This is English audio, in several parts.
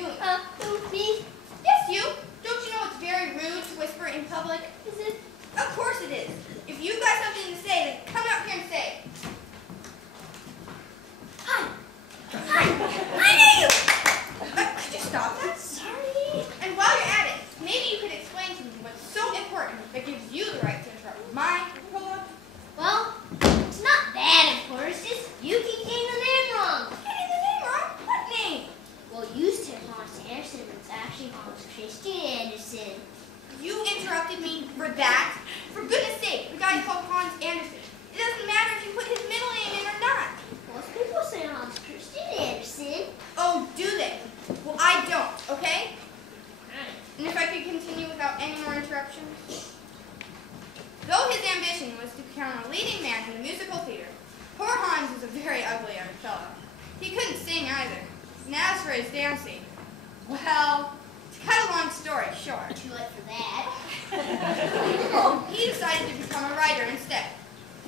doing? Who, me? Yes, you. Don't you know it's very rude to whisper in public? Is it? Of course it is. If you've got something to say, then come out here and say it. Hi. Hi. I know you. Could you stop that? Sorry. And while you're at it, maybe you could explain to me what's so important that gives you the right to interrupt my prologue? Well, it's not that important. It's just you keep getting the name wrong. Getting the name wrong? What name? Well, you said Hans Andersen, but it's actually Hans Christian Andersen. You interrupted me for that? For goodness sake, the guy's called Hans Andersen. It doesn't matter if you put his middle name in or not. Most people say Hans Christian Andersen. Oh, do they? Well, I don't, okay? And if I could continue without any more interruptions? Though his ambition was to become a leading man in the musical theater, poor Hans was a very ugly young fellow. He couldn't sing either. And as for his dancing, well, to cut a long story short, Too late for that. he decided to become a writer instead.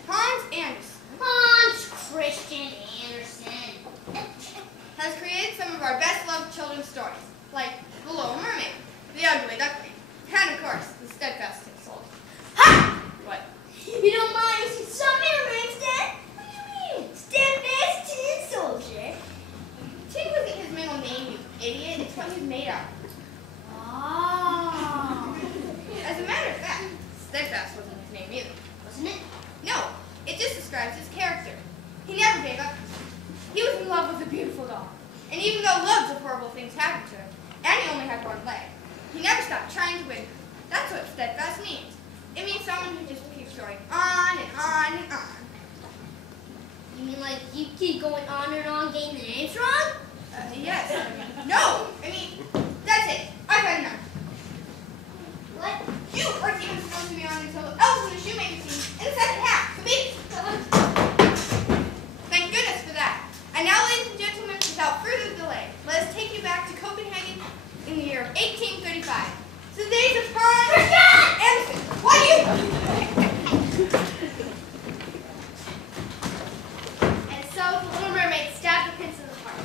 Hans Andersen Hans Christian Andersen. has created some of our best-loved children's stories, like The Little Mermaid, The Ugly Duckling, and of course, The Steadfast Tin Soldier. Ha! What? You don't mind some mermaids dead? What do you mean? Steadfast Tin Soldier. Tin wasn't his middle name, you idiot. It's what he's made of. Oh. As a matter of fact, Steadfast wasn't his name either. Wasn't it? No, it just describes his character. He never gave up. He was in love with a beautiful doll. And even though loads of horrible things happened to him, and he only had one leg, he never stopped trying to win her. That's what steadfast means. It means someone who just keeps going on and on and on. You mean like you keep going on and on getting the names wrong? Yes. No! I mean, that's it. I've had enough. What? You aren't even supposed to be on until the elves in the shoemaking scene in the second half. So be. Thank goodness for that. And now, ladies and gentlemen, without further delay, let us take you back to Copenhagen in the year of 1835. To the days of Hans Andersen. What are you? And so the Little Mermaid stabbed the prince in the heart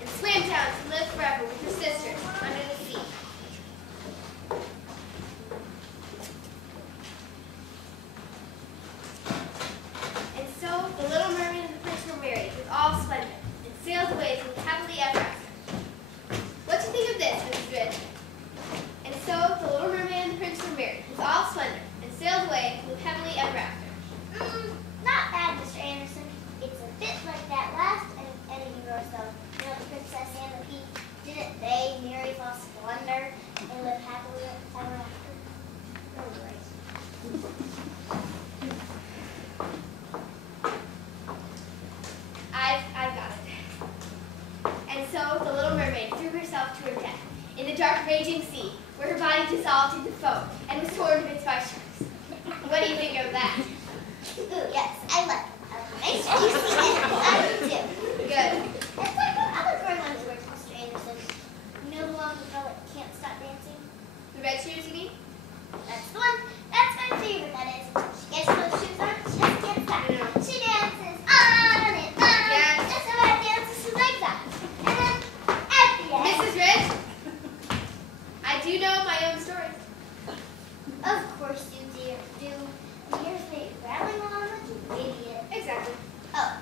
and swam down to live forever with her sisters under the sea. And so the Little Mermaid and the prince were married with all splendor and sailed away to live happily ever after. What do you think of this, Mrs. Ridge? And so the Little Mermaid and the prince were married with all splendor and sailed away to live happily ever after. Not bad, Mr. Anderson. It's a bit like that last Eddie Rose, though. You know, the princess and the pea. Didn't they marry for splendor and live happily ever after? No worries. I've got it. And so the Little Mermaid threw herself to her death in the dark raging sea, where her body dissolved into foam and was torn to bits by sharks. What do you think of that? Ooh, yes, I like a nice juicy end. I do too. Good. It's like what other Grimm words, Mr. Anderson? You know the one with the girl that can't stop dancing? The red shoes, you mean? That's the one. That's my favorite, that is. She gets those shoes on, she just can't stop. No. She dances on and on. Yes. Just about dances her legs off. And then, at the end, Mrs. Ridge, I do know my own stories. of course you dear, do. Here's me rattling along like you idiot. Exactly. Oh,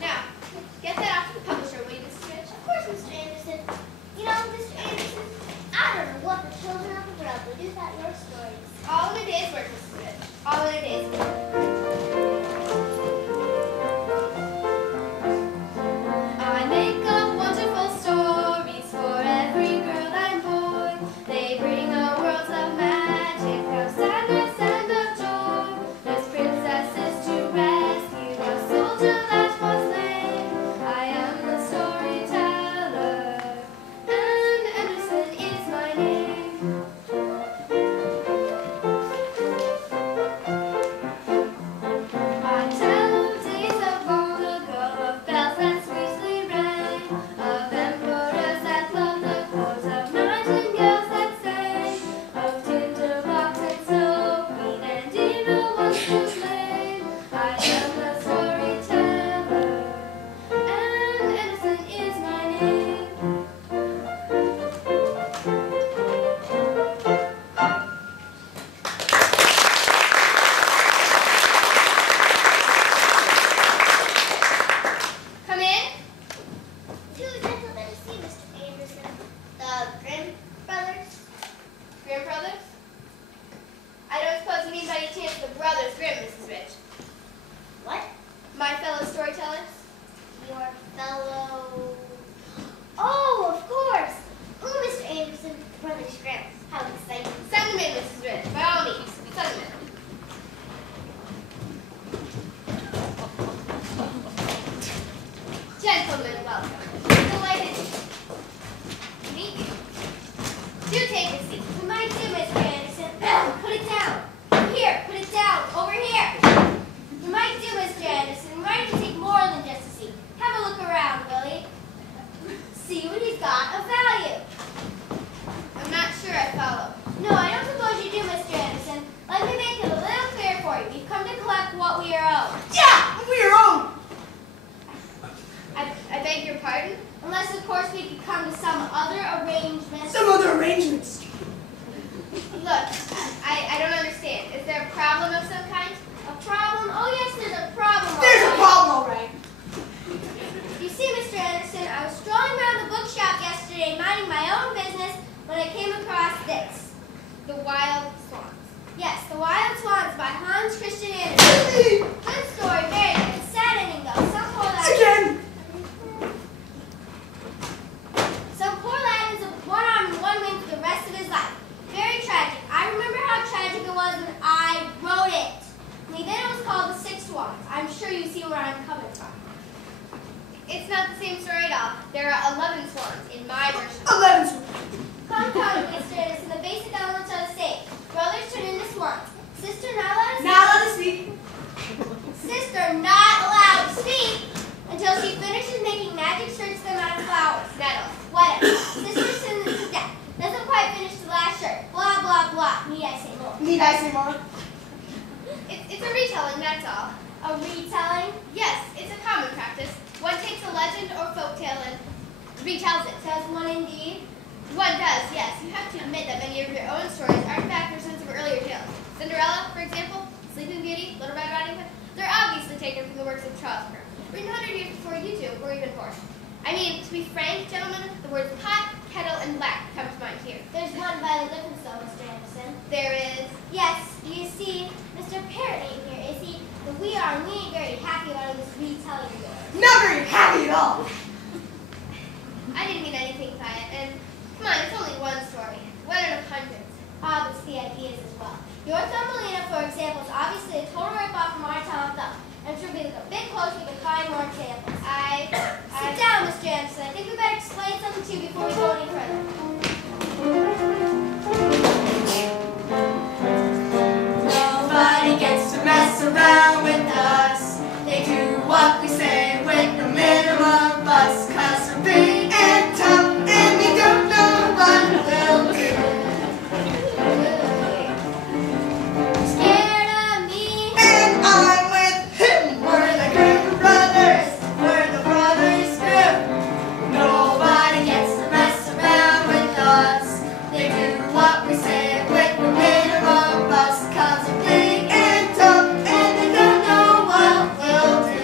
Now, get course, we could come to some other arrangement. Some other arrangements. Look, I don't understand. Is there a problem of some kind? A problem? Oh, yes, there's a problem. There's a problem, all right. You see, Mr. Anderson, I was strolling around the bookshop yesterday, minding my own business, when I came across this. The Wild Swans. Yes, The Wild Swans by Hans Christian Andersen. Good story, very good. Sad ending, though. Again! Some poor lad is a one-arm and one wing for the rest of his life. Very tragic. I remember how tragic it was when I wrote it. And then it was called The Six Swans. I'm sure you see where I'm coming from. It's not the same story at all. There are 11 swans in my version. 11 swans. Compound, Mr. Anderson, the basic elements are the same. Brothers turn into swans. Sister not allowed to speak. Not allowed to speak. Sister not allowed to speak until she finishes making magic shirts them out of flowers. Nettles. Whatever. Sister sins to death. Doesn't quite finish the last shirt. Blah, blah, blah. Need I say more? Need I say more? It's a retelling, that's all. A retelling? Yes, it's a common practice. One takes a legend or folktale and retells it. Says one indeed. One does, yes. You have to admit that many of your own stories are in fact versions of earlier tales. Cinderella, for example, Sleeping Beauty, Little Red Riding Hood, they're obviously taken from the works of Charles Grimm, written 100 years before you two were even born. I mean, to be frank, gentlemen, the words pot, kettle, and black come to mind here. There's one by the difference, though, Mr. Anderson. There is. Yes, you see, Mr. Parrot ain't here, is he? But we are, and we ain't very happy about this retelling of yours. Not very happy at all. I didn't mean anything by it, and come on, it's only one story. One out of hundreds. Ah, but it's the ideas as well. Your Thumbelina, for example, is obviously a total rip-off from our town Thumb. I'm sure if we look a bit closer, we can find more examples. Sit down, Mr. Anderson. I think we better explain something to you before we go any further. Nobody gets to mess around with us. They do what we say with no minimum fuss. 'Cause we're big and tough and we don't know what we'll do. Scared of me? And I'm with him. We're the Grimm brothers. We're the brothers Grimm. Nobody gets to mess around with us. They do what we say with no minimum fuss. 'Cause we're big and tough and they don't know what we'll do.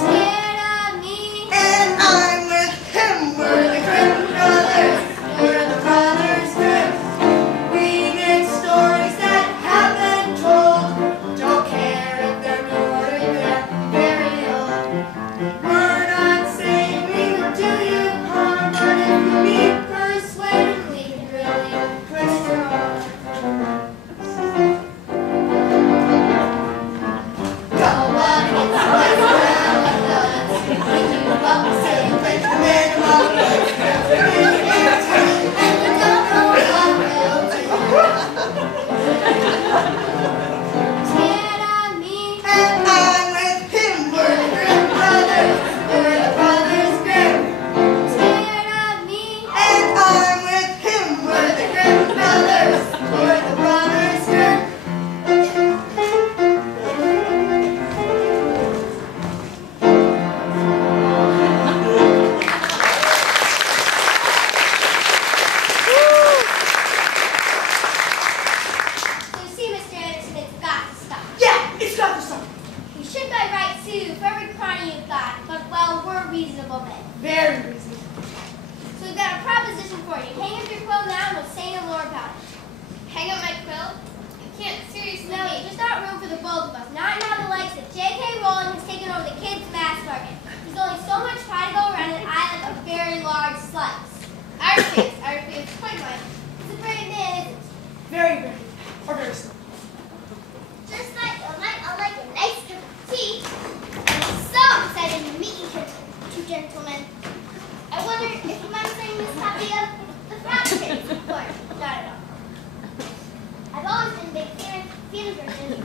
Scared of me? And I'm with him. We're the Grimm brothers. We're the brothers Grimm. We make stories that have been told. Don't care if they're new or if they're very old. We're not saying we would do you harm, but if you be persuaded, we can really twist your arm. Nobody gets to mess around with us. We do what we say with the minimum fuss. 'Cause we're big and tough and we don't know what we'll do. Scared of me? And I'm with him. We're the Grimm brothers. We're the brothers Grimm. Scared of me? And I'm with him. We're the Grimm brothers. We're the brothers Grimm. So you see, Mr. Anderson, it's got to stop. Yeah, it's got to stop. You should by right sue for every crime you've got, but well, we're reasonable men. Very reasonable. So we've got a proposition for you. Hang up your quill now and we'll say no more about it. Hang up my quill? You can't seriously No, mean. there's not room for the both of us. Not now the likes of J.K. Rowling has taken over the kids' mass market. There's only so much pie to go around and I like a very large slice. I refuse. I refuse. Point blank. It's a very man, isn't it? Very, very. Or very slow. Just like I like a nice cup of tea. I'm so excited to meet you two gentlemen. I wonder if you mind sending this copy of The Frogpits report. Not at all. I've always been a big fan of your gentlemen.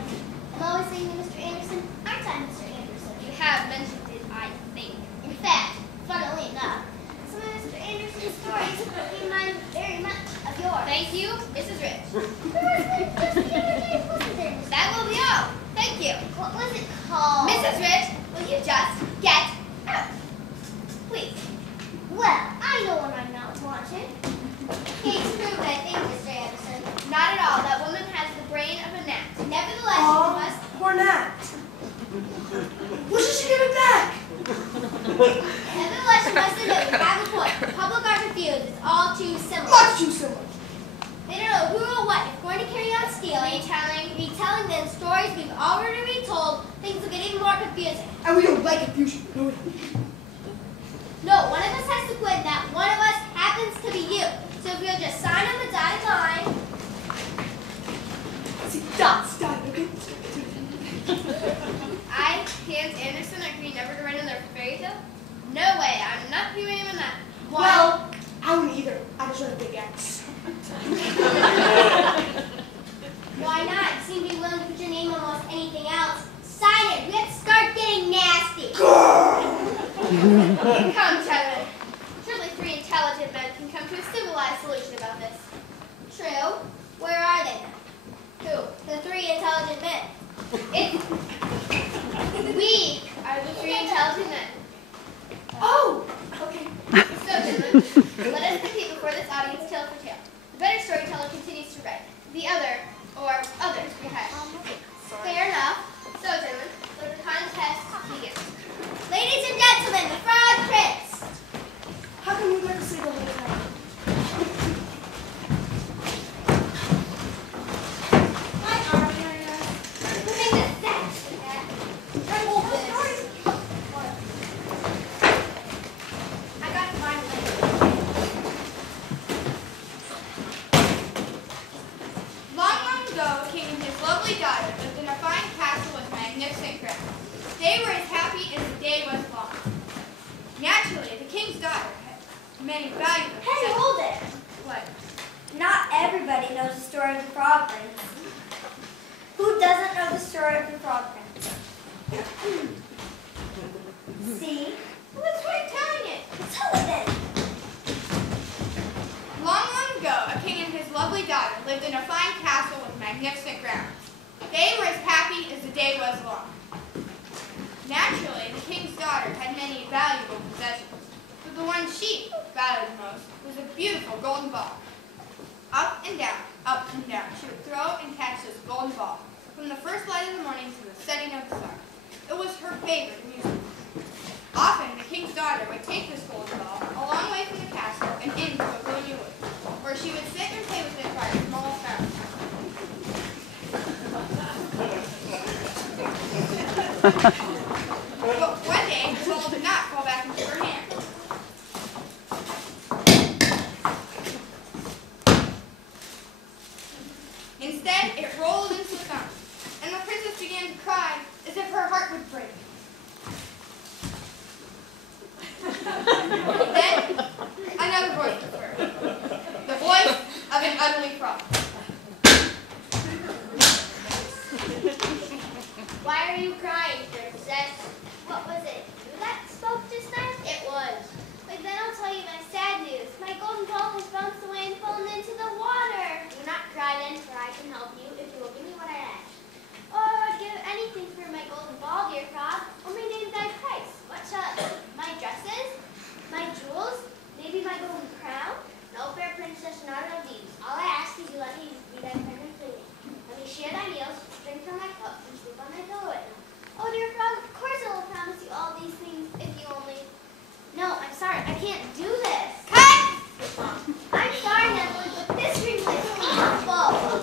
I'm always saying to Mr. Anderson, aren't I, Mr. Anderson? You have mentioned it, I think. In fact, funnily enough, some of Mr. Anderson's stories remind me very much of yours. Thank you, Mrs. Rich. There was just the other day, wasn't there, Mr. That will be all. Thank you. What was it called? Mrs. Rich, will you just get Nevertheless, you must admit we have a point. Public art reviews is all too similar. Much too similar. They don't know who or what is going to carry on stealing, retelling them stories we've already retold. Things will get even more confusing. And we don't like confusion. No, one of us has to quit. That one of us happens to be you. So if you'll just sign on the dotted line. See, dots, okay? I, Hans Andersen, agree never to run another fairy tale? No way, I'm not doing even that. Well, I wouldn't either. I just run a big X. Why not? You seem to be willing to put your name on almost anything else. Sign it. We have to start getting nasty. Come, gentlemen. Surely 3 intelligent men can come to a civilized solution about this. True. Where are they then? Who? The 3 intelligent men. We are the 3 intelligent men. Oh, okay. So, gentlemen, let us compete before this audience tale for tale. The better storyteller continues to write. The other, or others, behind. Fair enough. So, gentlemen, let the contest begin. Ladies and gentlemen, the Frog Prince. How come you never say the whole time? My arm, Marianne. Who made this set? I hold this. I got to find later. Long, long ago, a king and his lovely daughter lived in a fine castle with magnificent grounds. They were as happy as the day was long. Naturally, the king's daughter had many valuable Hey, possessions. hold it. What? Not everybody knows the story of the Frog Prince. Who doesn't know the story of the Frog Prince? See? Well, that's why I'm telling it. Tell it then. Long, long ago, a king and his lovely daughter lived in a fine castle with magnificent grounds. They were as happy as the day was long. Naturally, the king's daughter had many valuable possessions, but the one she valued most was a beautiful golden ball. Up and down, she would throw and catch this golden ball from the first light of the morning to the setting of the sun. It was her favorite amusement. Often, the king's daughter would take this golden ball a long way from the castle and into a gloomy wood, where she would sit and play with it by a small fountain. But one day, the ball did not fall back into her hand. Instead, it rolled into the fountain, and the princess began to cry as if her heart would break. Then, another voice was heard. The voice of an ugly frog. Why are you crying, princess? What was it? You that spoke just then? It was. But then I'll tell you my sad news. My golden ball has bounced away and fallen into the water. Do not cry then, for I can help you if you will give me what I ask. Oh, I'd give anything for my golden ball, dear frog. Only name thy price. What shall it be? My dresses? My jewels? Maybe my golden crown? No, fair princess, none of these. All I ask is you let me be thy friend and playmate. Let me share thy meals, drink from my cup, and sleep on thy pillow at night. Oh, dear frog, of course I will promise you all these things if you only... No, I'm sorry, I can't do this. Cut! I'm sorry, Natalie, but this dream was awful.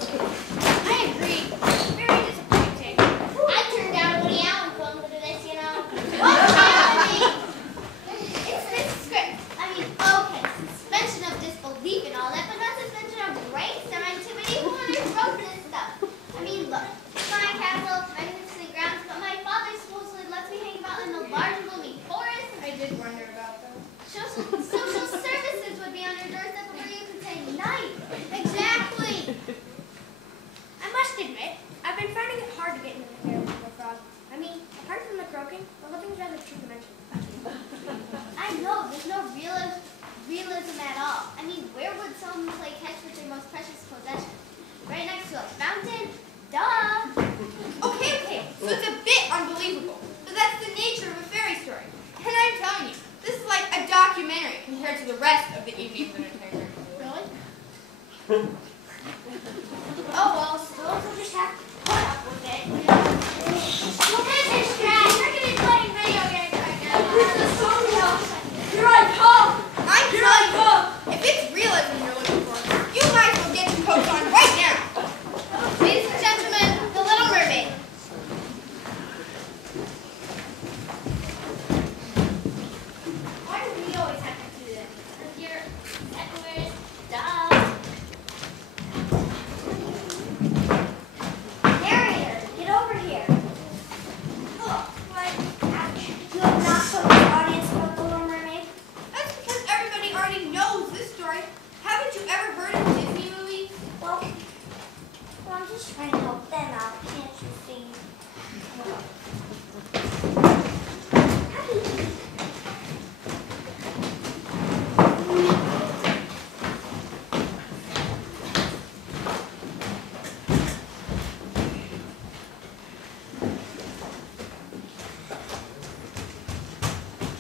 I agree. Very disappointing. I turned down a Woody Allen film to do this, you know. What's happening? It's this script. I mean, okay, suspension of disbelief and all that, but not suspension of brainstem activity. Who on earth wrote this stuff? I mean, look, fine castle, magnificent grounds, but my father supposedly lets me hang about in the large and gloomy forest. I did wonder about that. Social services would be on your doorstep before you could say night. Exactly. I must admit, I've been finding it hard to get into the hair of the frog. I mean, apart from the croaking, the whole thing's rather two-dimensional. I know, there's no realism at all. I mean, where would someone play catch with their most precious possession? Right next to a fountain? Duh! Okay, so it's a bit unbelievable, but that's the nature of a fairy story. And I'm telling you, this is like a documentary compared to the rest of the evening's entertainment. Really? Oh, well, suppose we'll just have to put up with it. Well, this is trash. We're going to be playing video games right now. Here I come! I'm Here I telling you, if it's realism you're looking for, you might as well get your coats on right now. Ladies and gentlemen, The Little Mermaid. Why do we always have to do this? Because you're everywhere. Duh. Narrator, get over here. Oh, what? You have not told the audience about the Little Mermaid? That's because everybody already knows this story. Haven't you ever heard of Disney movies? Well, I'm just trying to help them out, can't you see?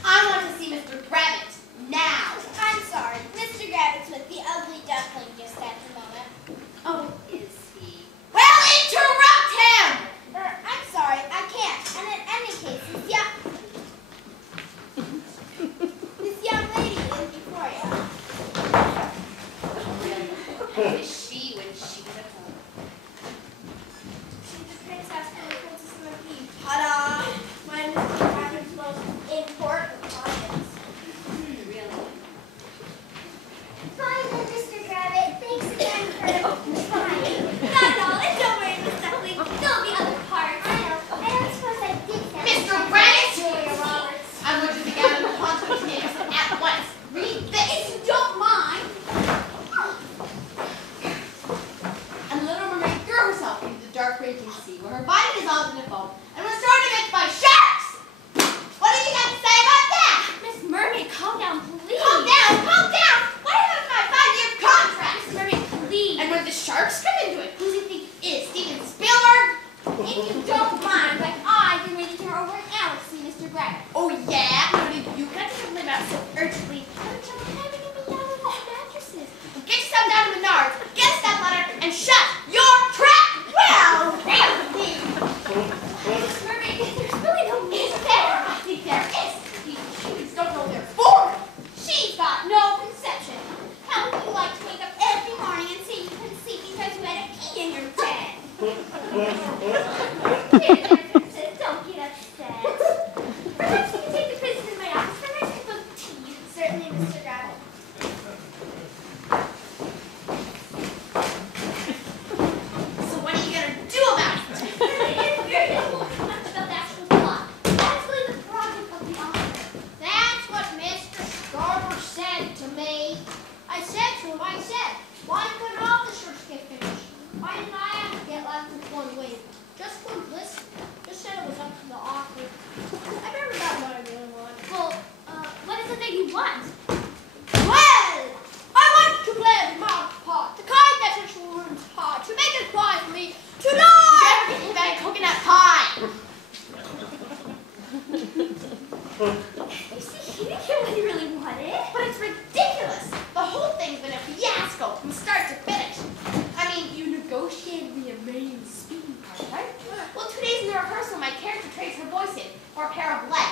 I want to see Mr. Rabbit now. I'm sorry. Mr. Grabbit's with the ugly duckling just at the moment. Oh, is he? Well, interrupt him! I'm sorry. I can't. And in any case, this young lady is before you. Who is she when she's at home? She's the princess and the princess of the Peach. Ta-da! One of Mr. Grabbit's most important clients. Really? Hi there, Mr. Grabbit. Thanks again for trying. Not at all. And don't worry, Miss Duckling. There'll be other parts. I know. I don't suppose I did that. Mr. Rabbit! Julia Roberts. I'm going to the gallery of consultations at once. Read this. If you don't mind. And the Little Mermaid threw herself into the dark raging sea, where her body dissolved into foam and was thrown to bits by sharks! What have you got to say about that? Miss Mermaid, calm down, please. Calm down! Calm down! What happened to my 5-year contract? Miss Mermaid, please. And when the sharks come into it, who do you think is Steven Spielberg? If you don't mind, like I've been waiting here over an hour to see Mr. Grabbit. Oh yeah? What did you got to something about so urgently? Until having him be down with his mattresses. Get yourself down to Menards, get a stepladder, and shut your trap! Well, Miss Mermaid, there's really no is reason. there? I think there is. You kids don't know they're for. She's got no conception. How would you like to wake up every morning and say you couldn't sleep because you had a key in your bed? Here, there, princess, don't get upset. Perhaps you can take the princess in my office for a nice cup of tea. Certainly, Mr. Grabbit. So what are you gonna do about it? It's very difficult to much about the actual plot. That's really the project of the author. That's what Mr. Scarborough said to me. I said to him, why couldn't all the shirts get finished? Why didn't I have to get left with one wave? Just wouldn't listen. Just said it was up to the author. I never got what I really want. Well, what is it that you want? Well, I want to play a mouse part, the kind that touches woman's heart, to make it cry for me to You know. ever get me back coconut pie? You see, he didn't get what he really wanted. But it's ridiculous. The whole thing's been a fiasco from start to finish. I mean, you negotiated the amazing speaking part, right? Well, 2 days in the rehearsal, my character trades her voice in for a pair of legs.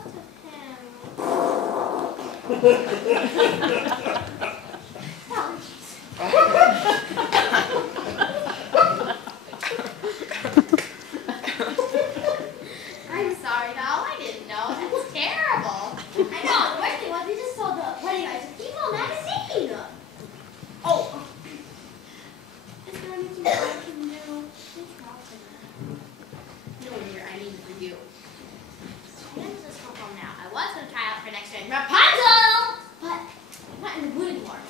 left of him. Allergies. I'm sorry, doll. I didn't know. That's terrible. I know. The worst thing was we just sold the wedding guys a female magazine. Oh. Is there anything I can do? Please help me. No, dear. I need for you. I'm going to just go home now. I was going to try out for next year in Rapunzel, but I'm not in the mood anymore.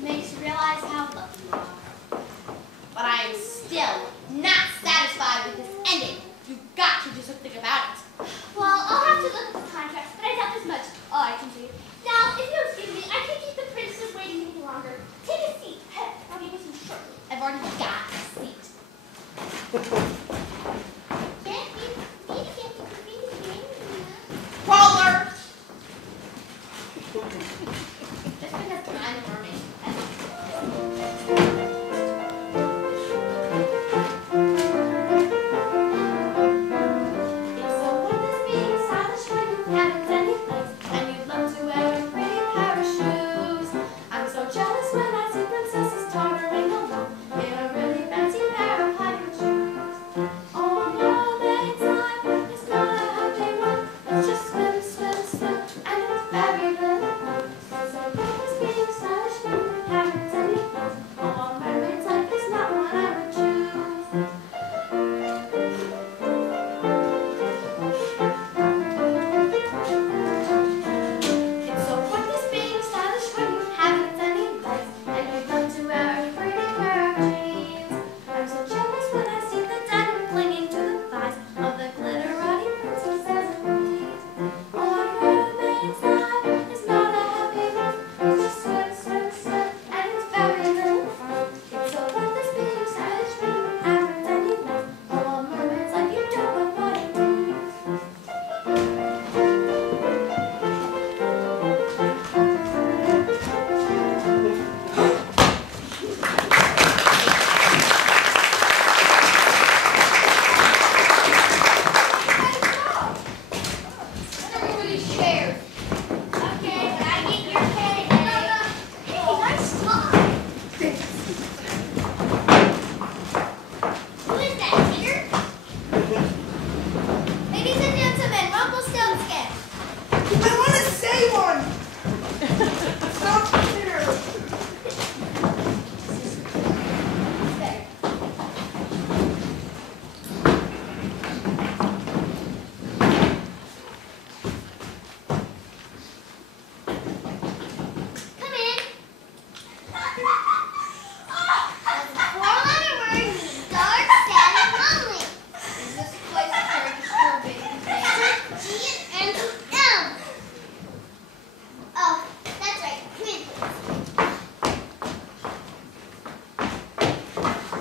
Makes you realize how lucky you are. But I am still not satisfied with this ending. You've got to do something about it. Well, I'll have to look at the contracts, but I doubt there's much I can do. Now, if you'll excuse me, I can't keep the princess waiting any longer. Take a seat. I'll be with you shortly. I've already got a seat. Crawler! Just because I'm a mermaid. It's so wondrous being stylish when you haven't any place, and you'd love to wear a pretty pair of shoes. I'm so jealous when I see princesses tottering along in a really fancy pair of high-heeled shoes. Oh, a mermaid's life is not a happy one. It's just swim, swim, swim, and it's very little fun. It's so wondrous being stylish when you haven't any place. Oh, a mermaid's life is not one I would choose. It's so wondrous being stylish when you haven't any place, and you'd love to wear a pretty pair of jeans. I'm so jealous when I see the diamond clinging to the thighs of the glitterati princesses and queens. Oh, a mermaid's life is not a happy one. It's just swim, swim, swim, and it's very little fun. It's so wondrous being stylish when you haven't any place. Oh, a mermaid's life, you don't know what it means. Everybody shares. Okay, but I get your pay. Hey, nice talk. Who is that, Peter? Ladies and gentlemen, Rumpelstiltskin. I want to say one. It's not clear. There. Come in. Four-letter word means dark, sad, and lonely. Is this place where you school babies? G and M. Oh, that's right. Come in, please.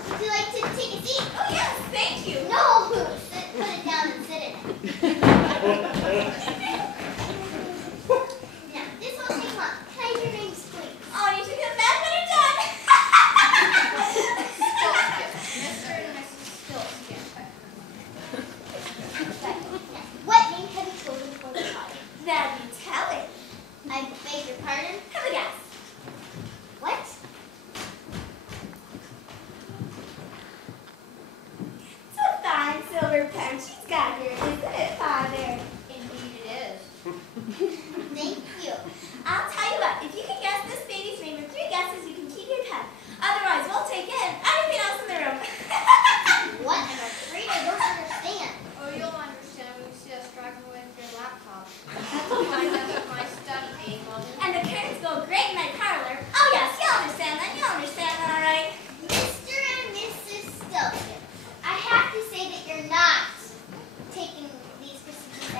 Would you like to take a seat? Oh yes, thank you. No! Put it down and sit in it. Now, this won't take long. Can I have your names, please? Oh, you should get that better done. Mr. and Mrs. Stillskin. Right. Now, what name have you chosen for the child? Now you tell it. I beg your pardon? Have a guess. What? It's a fine silver pen she's got here, isn't it, Father? Indeed it is. Thank you. I'll tell you what, if you can guess this baby's name in 3 guesses, you can keep your pen. Otherwise, we'll take in everything else in the room. What? I'm afraid I don't understand. Oh, you'll understand when you see us driving away with your laptop. That's why that's my study table. And the curtains go great in my parlor. Oh yes, you'll understand that. You'll understand that, all right? Mr. and Mrs. Stilton, I have to say that you're not taking these procedures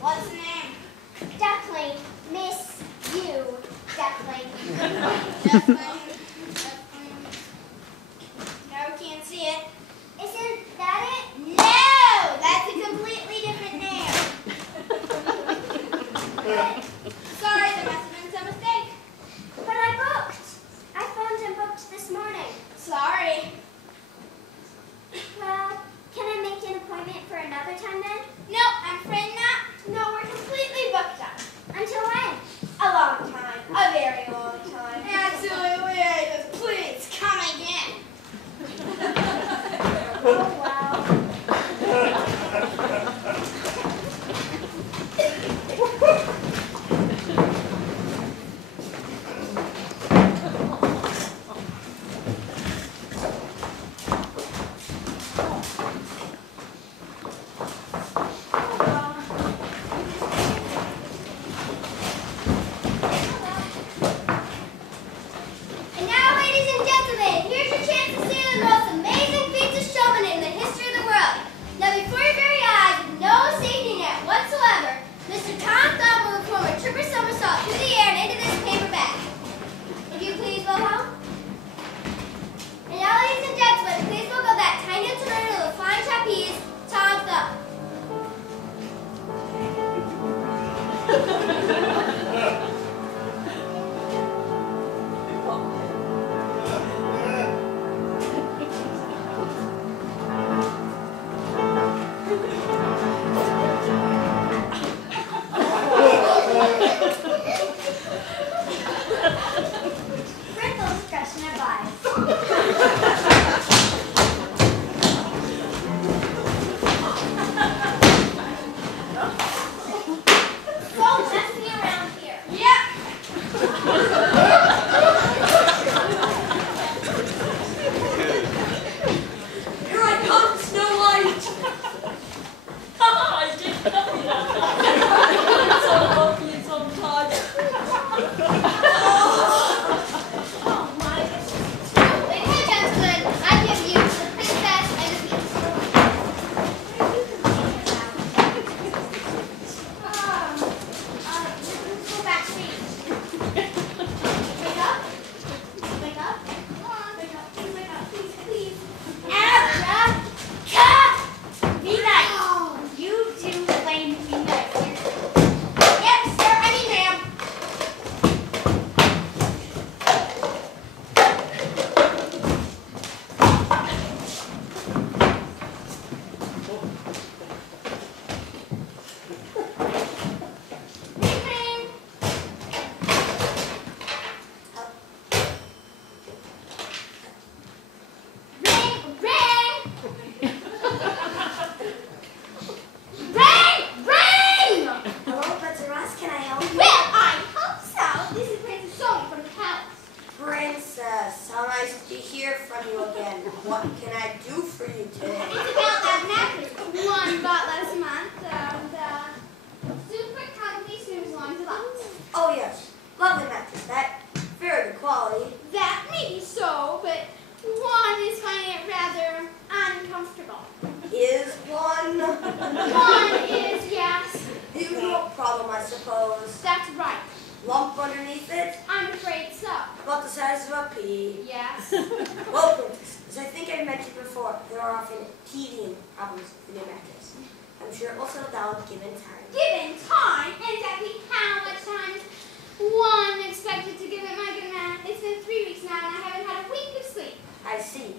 What's the name? Duckling. Miss you, Duckling. Duckling. No, can't see it. Isn't that it? No! That's a completely different name. Sorry, there must have been some mistake. But I booked. I phoned and booked this morning. Sorry. Well, can I make an appointment for another time then? No, I'm afraid not. No, we're completely booked up. Until when? A long time. A very long time. Absolutely. Just please come again. Oh, wow. And now, ladies and gentlemen, here's your chance to see the most amazing feats of showmanship in the history of the world. Now, before your very eyes, with no safety net whatsoever, Mr. Tom Thumb will perform a triple somersault through the air and into this paper bag. If you please, Wilhelm. And now, ladies and gentlemen, please welcome that tiny little turtle of the flying trapeze, Tom Thumb. Wrinkles stretching our bodies. So messy around here. Yep. Here I come, Snow White! I didn't know that. It's so lovely sometimes. Oh my goodness. Ladies and gentlemen, I give you the Princess and the Beast. Let's go backstage. Wake up. Wake up. Come on, wake up. Please wake up. Please, please. Abra! Be nice. You two claim to be nice. Yes, sir. I mean, ma'am. Ring, ring. Ring, ring. Ring, ring. Hello, Betsy Ross. Can I help you? Well, I hope so. This is Princess Sony from the palace. Princess, how nice to hear from you again. What can I do for you today? It's about that mattress one bought last month. The super comfy Snooze One Deluxe. Oh yes, lovely mattress. That very good quality. That may be so, but one is finding it rather uncomfortable. Is one One is, yes. the usual problem, I suppose. That's right. Lump underneath it, I'm afraid so. about the size of a pea. Yes. Well, Princess, as I think I mentioned before, there are often teething problems with your mattress. I'm sure it will settle down given time. Given time, exactly how much time is one expected to give it my good man? It's been 3 weeks now and I haven't had a wink of sleep. I see.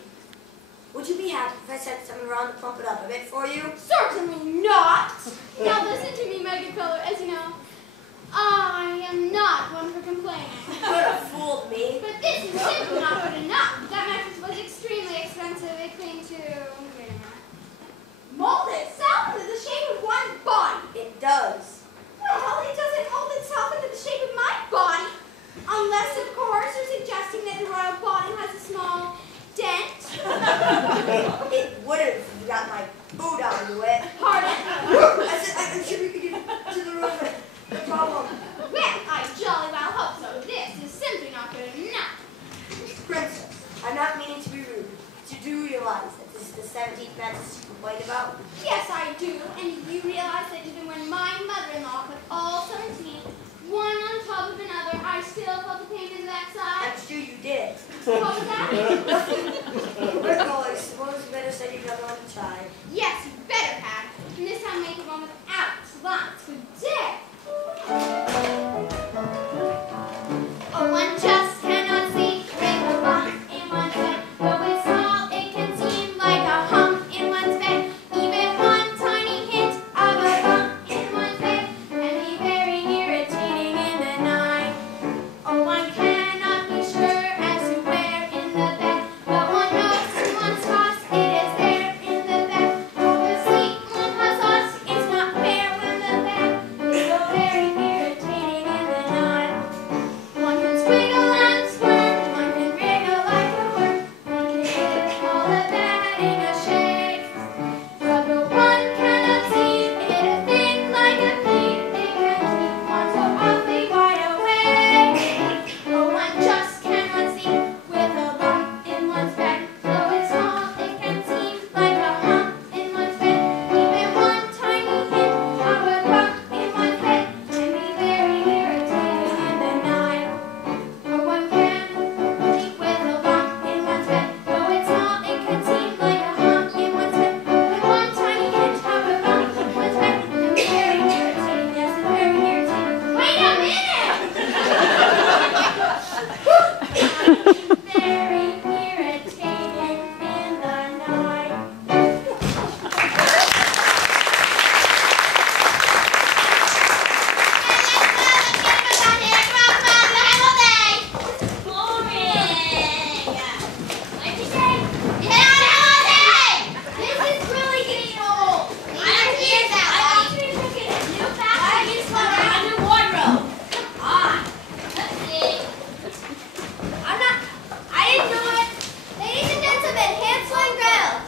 Would you be happy if I sent someone around to pump it up a bit for you? Certainly not. Now listen to me, Mega Pillar. As you know, I am not one for complaining. You could have fooled me. But this is simply not good enough. That mattress was extremely expensive. It came to... wait a minute. Mold itself into the shape of one's body. It does. Well, it doesn't mold itself into the shape of my body. Unless, of course, you're suggesting that the royal body has a small dent. It would have if you got my boot out of the way. Pardon? I said I'm sure we could get to the room, but no problem. Well, I jolly well hope so. This is simply not good enough. Princess, I'm not meaning to be rude, but you do realize that this is the 17th mattress you complained about? Yes, I do. And you realize that even when my mother What was that? We're going. Suppose you better send your brother on the child. Yes, you better, Pat. And this time make it one without lunch for death. Oh, one just cannot see with a bump in one's head. Though it's small, it can seem like a hump in one's bed. Even one tiny hint of a bump in one's bed can be very irritating in the night. Oh, one cannot be sure as to where in the bed, but one knows in one's thoughts it is there in the bed. Oh, the sleep one has lost is not fair when the bed is so very irritating in the night. One can squiggle and squirm, one can wriggle like a worm, one can hit all the bed in a shake. But no one cannot seem in a thing like a pea, it can keep one so awfully wide awake. Oh, one just cannot see with a bump in one's bed. Though it's small, it can seem like a hump in one's bed. Even one tiny hint of a bump in one's head can be very irritating in the night. Or one can sleep with a bump in one's bed. Though it's small, it can seem like a hump in one's head. Even one tiny hint of a bump in one's head can be very irritating. Yes, it's very irritating. Wait a minute! Very irritating in the night.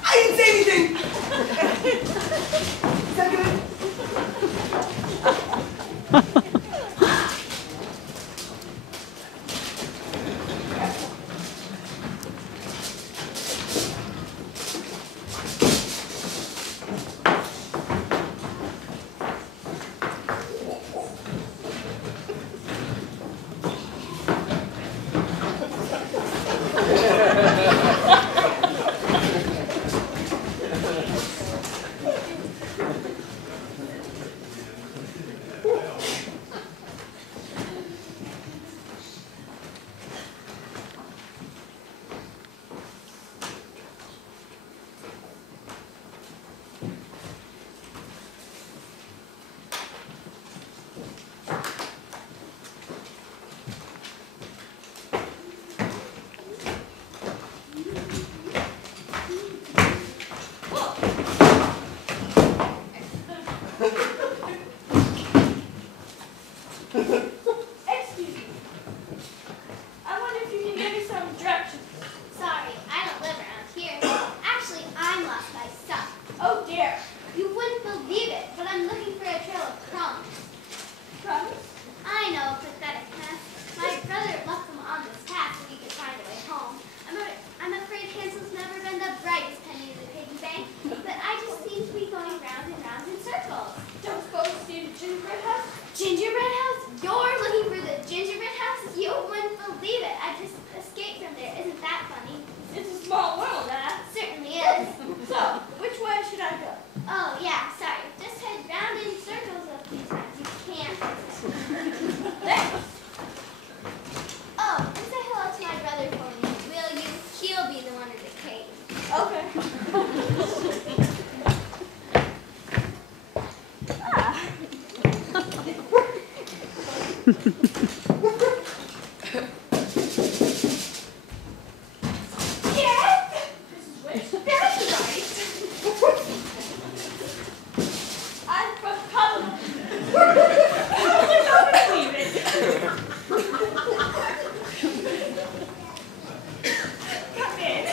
I didn't say anything. Is that good? Excuse me. I wonder if you can give me some directions. Sorry, I don't live around here. Actually, I'm lost myself. Oh dear. You wouldn't believe it, but I'm looking for a trail of crumbs. Crumbs? I know, pathetic, huh? My brother left them on this path so we could find a way home. I'm afraid Hansel's never been the brightest penny in the piggy bank, but I just seem to be going round and round in circles. Don't suppose you see the gingerbread house? Gingerbread house? You're looking for the gingerbread house? You wouldn't believe it. I just escaped from there. Isn't that funny? It's a small world, huh? Certainly is. So, which way should I go? Oh, yeah, sorry. Just head round in circles a few times. You can't miss it. Thanks. Oh, and say hello to my brother for me, will you? He'll be the one in the cave. Okay. Yes! This is which? That's right. I'm from Colorado. I don't believe it. Come in.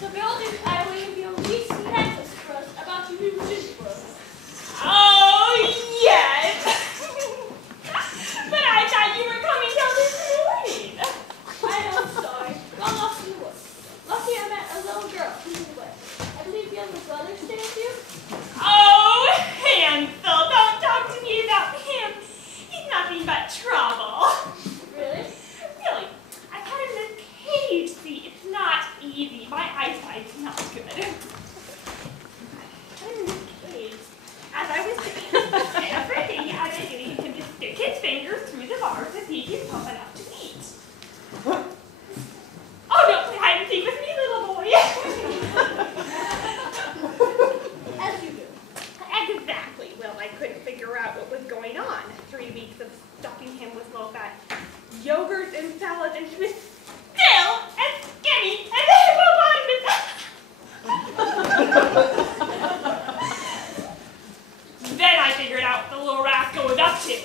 The building I will be least necklace for us about your new gingerbread. Oh, yes. But I thought you were going on. 3 weeks of stuffing him with low-fat yogurt and salads, and he was still as skinny as a hippopotamus. Then I figured out what the little rascal was up to.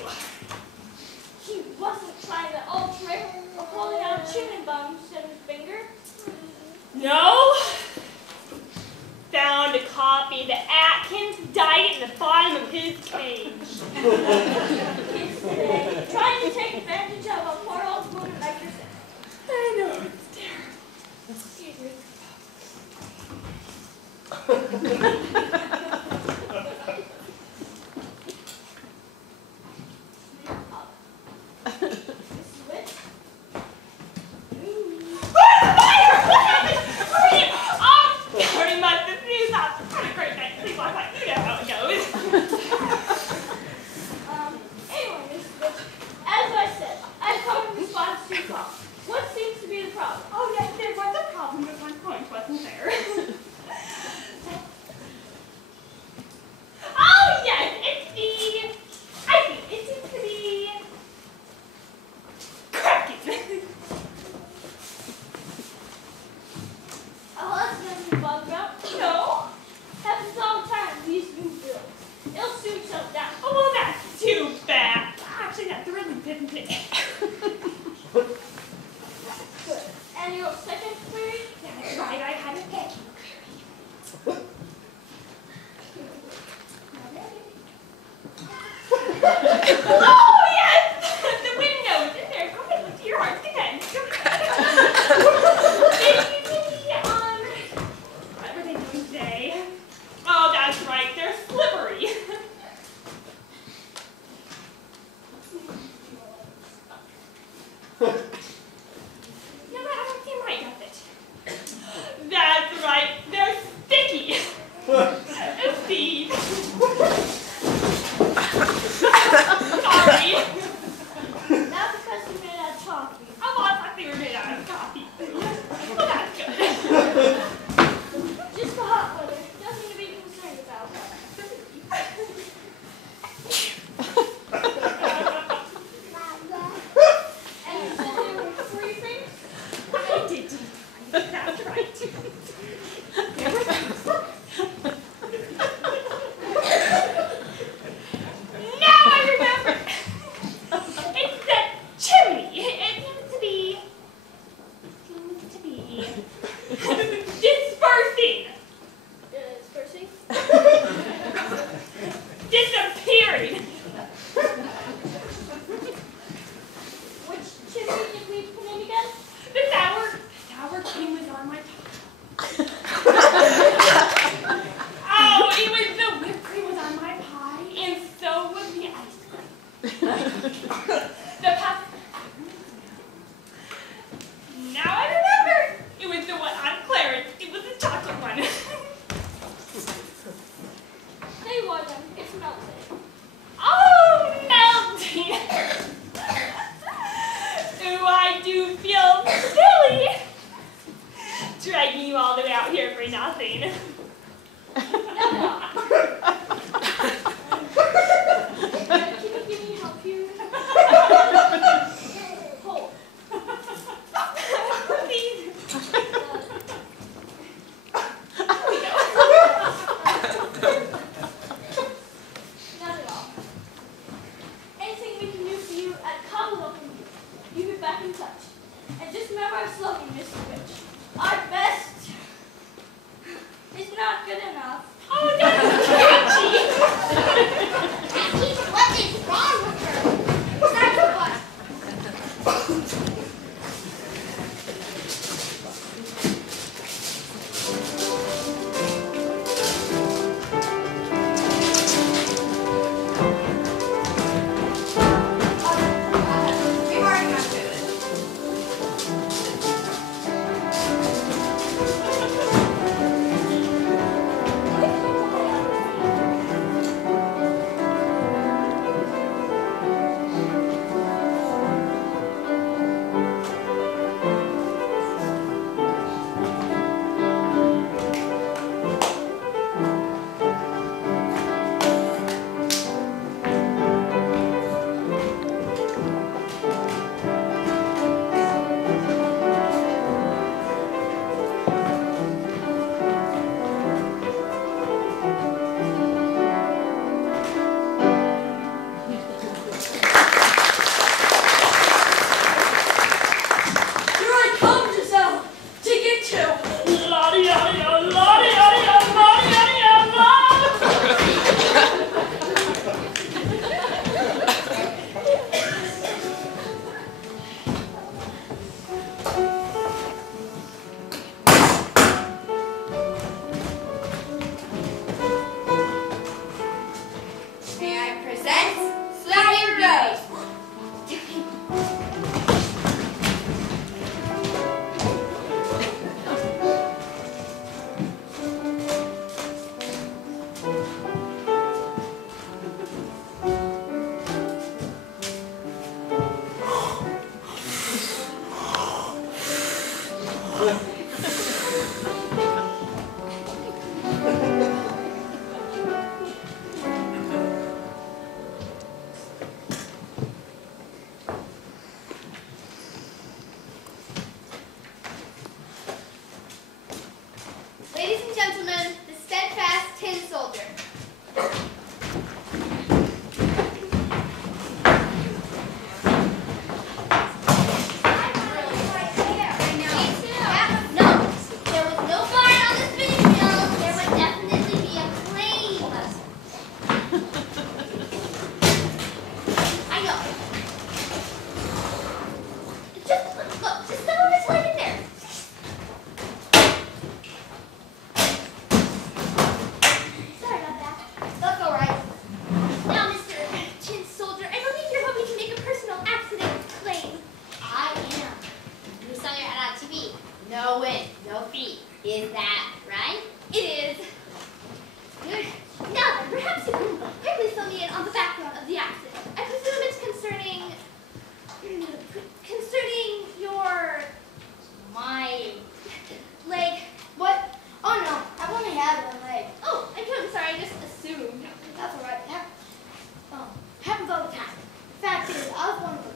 He wasn't trying the old trick of holding out a chewing gum instead of his finger. No. Found a copy of the Atkins diet in the bottom of his cage. Kids today trying to take advantage of a poor old woman like yourself. I know, it's terrible. Excuse me.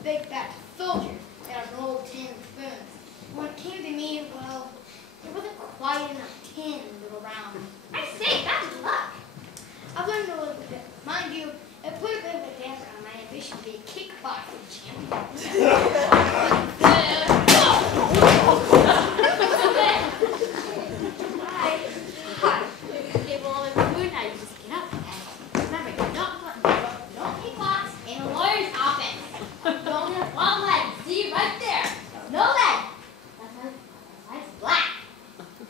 big fat soldiers that had rolled tin spoons. When it came to me, well, there wasn't quite enough tin to go around. I say, that's luck. I've learned a little bit. Mind you, it put a bit of a damper on my ambition to be a kickboxing champion. Hi. Okay, well, if you're good now, you just get up and remember, you don't kickbox in a lawyer's office. You only have one leg. See, right there. No leg. That's why it's black.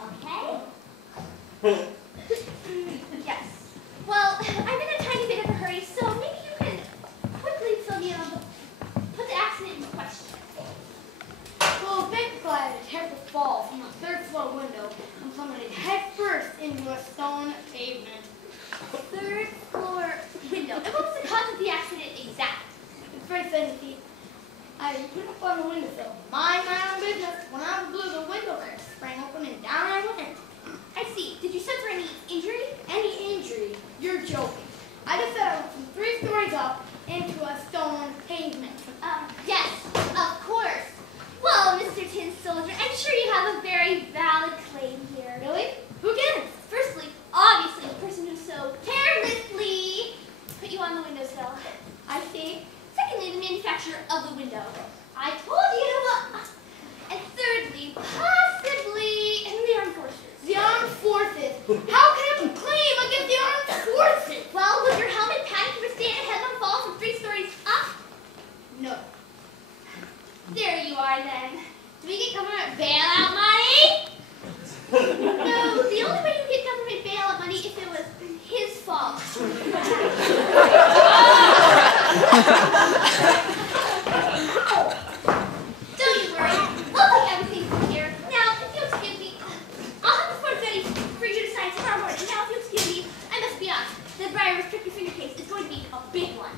Okay? Yes. Well, I'm in a tiny bit of a hurry, so maybe you can quickly fill me in on put the accident in question. Well, a big guy had a terrible fall from a third-floor window and plummeted headfirst into a stone pavement. Third floor window. And what was the cause of the accident exactly? It's very sudden, Pete. I went up on the windowsill, mind my own business, when out of the blue, the window there sprang open and down I went. I see. Did you suffer any injury? Any injury? You're joking. I just said I went from 3 stories up into a stone pavement. Yes, of course. Well, Mr. Tin Soldier, I'm sure you have a very valid claim here. Really? Who did it? Firstly, obviously, the person who so carelessly put you on the windowsill. I see. Secondly, the manufacturer of the window. I told you. And thirdly, possibly, the armed forces. The armed forces? How can I claim against the armed forces? Well, would your helmet padding withstand a headlong fall from 3 stories up? No. There you are then. Do we get government bailout money? No, the only way you get government bailout money if it was his fault. Don't you worry. I'll take everything from here. Now, if you'll excuse me, I'll have the form ready for you to sign tomorrow morning. Now, if you'll excuse me, I must be honest. The Briar restricted finger case is going to be a big one.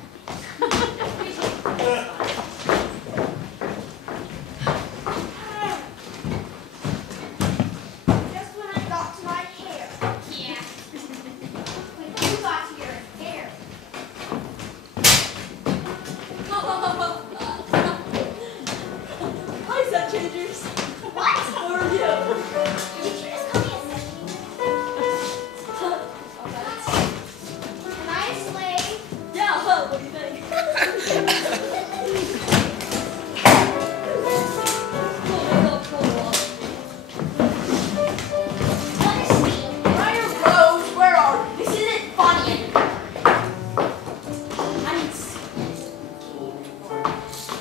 Just when I got to my hair. Yeah. When you got to your hair. Hi, Sun Changers. What? How are you? Did you just call me a sex Am I a slave? Yeah, well, what do you think? Briar Rose, where are you? This isn't funny anymore. I mean,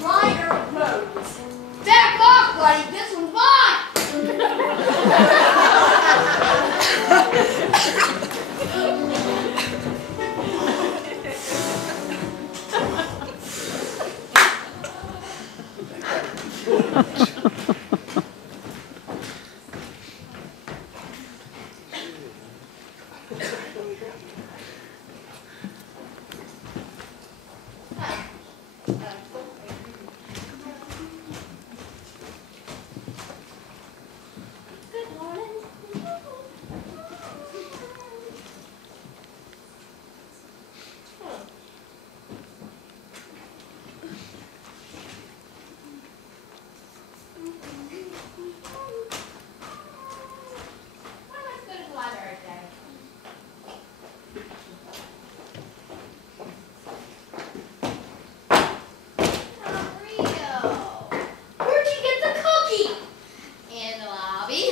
Briar Rose. Back off, buddy. This one's mine. Good morning. Why am I go to the library today? Where'd you get the cookie? In the lobby.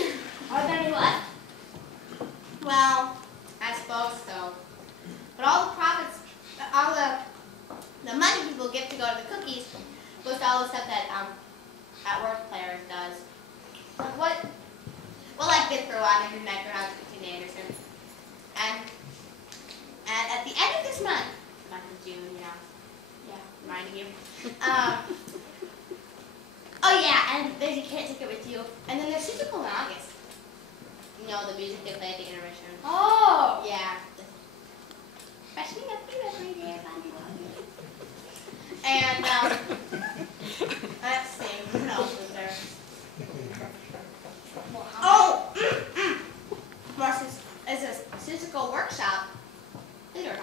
Are there any left? Well, I suppose so. But all the profits, all the money people get to go to the cookies goes to all the stuff that at work players does. Like what? Well, like get through on every night around to Andersen. And at the end of this month of June, yeah, reminding you. Oh yeah, and there's you can't take it with you. And then there's Musical in August. You know, the music they play at the intermission. Oh. Yeah. Freshening up your every day. And, let's see, what else is there? Oh! It's a musical workshop later on.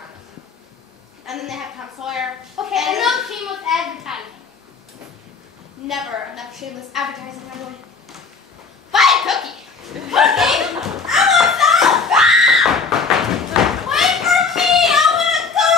And then they have Tom Sawyer. Okay, enough came with advertising. shameless advertising, my boy. Buy a cookie! Cookie? I want some! Ah! Wait for me! I want to go!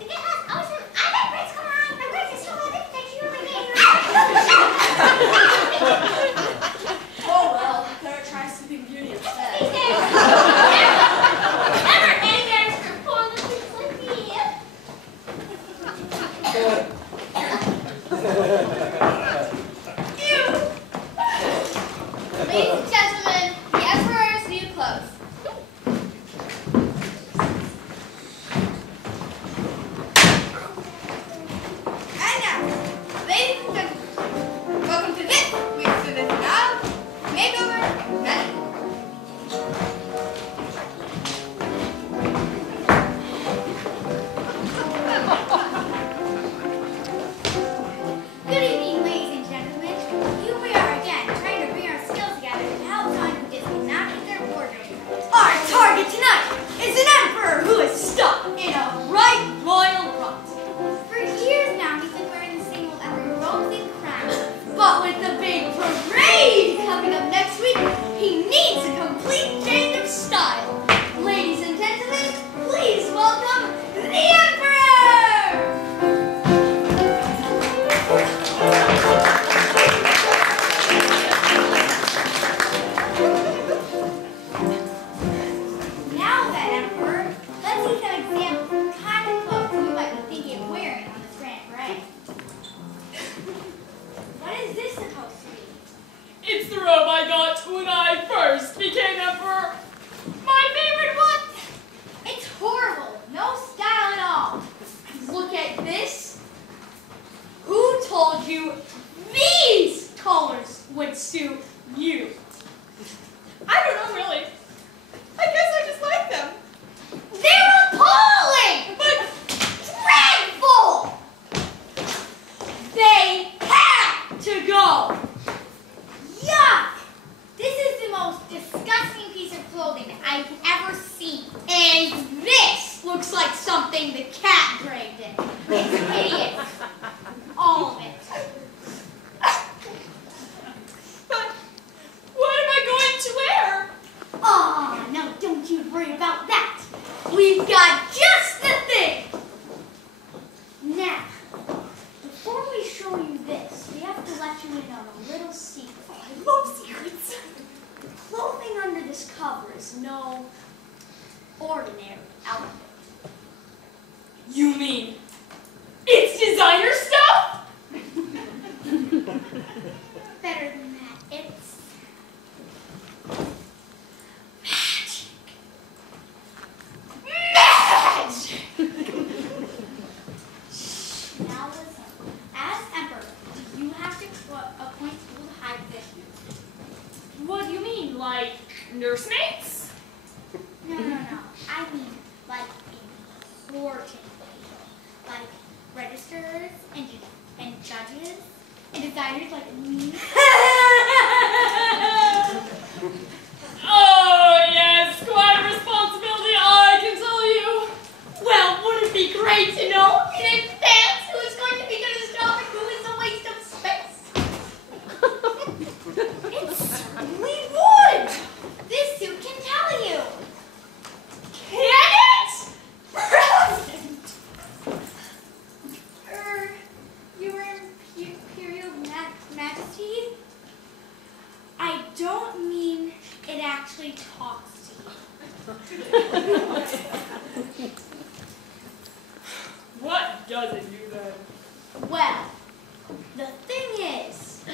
Get worry about that. We've got just the thing. Now, before we show you this, we have to let you in on a little secret. I love secrets. The clothing under this cover is no ordinary outfit. You mean it's designer stuff? Better than that, it's magic. Now listen, as emperor, you have to appoint people to hide this. What do you mean, like nursemaids? No. I mean, like, important people. Like, registers and judges and designers like me. Oh, yes, quite a responsibility, I can tell you. Well, wouldn't it be great to know in advance who is going to be good at this job and who is a waste of space? It certainly would. This suit can tell you. Can it? Brilliant! Your Imperial Majesty? I don't mean it actually talks to you. What does it do then? Well, the thing is,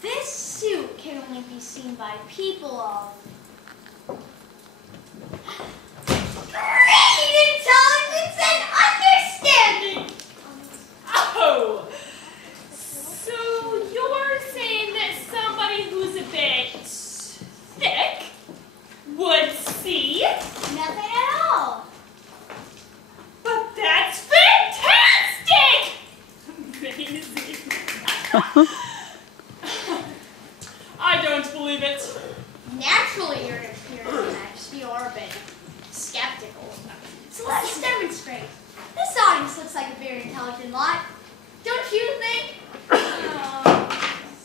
this suit can only be seen by people of great intelligence and understanding. Oh, so you're saying that somebody who's a bit thick would see? Nothing at all. But that's fantastic! Amazing. I don't believe it. Naturally, your Imperial Majesty are a bit skeptical. So let's demonstrate. This audience looks like a very intelligent lot. Don't you think?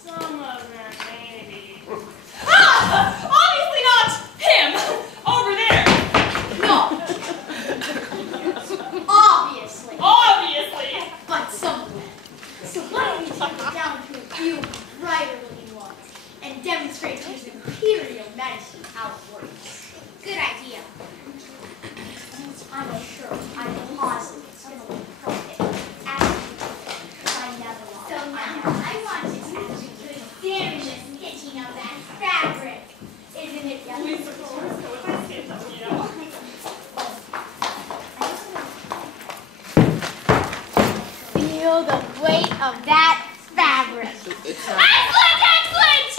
Some of them maybe. Ah! Obviously not him! Over there! No. Obviously. Obviously! But somewhere. So why don't we take it down to a few brighter looking ones and demonstrate to His Imperial Majesty how it works. Good idea. I'm sure, I'm positive it's going to be perfect. I never want. So now I want to ask you to examine the stitching of that fabric. Isn't it beautiful? Feel the weight of that fabric. Excellent! Excellent!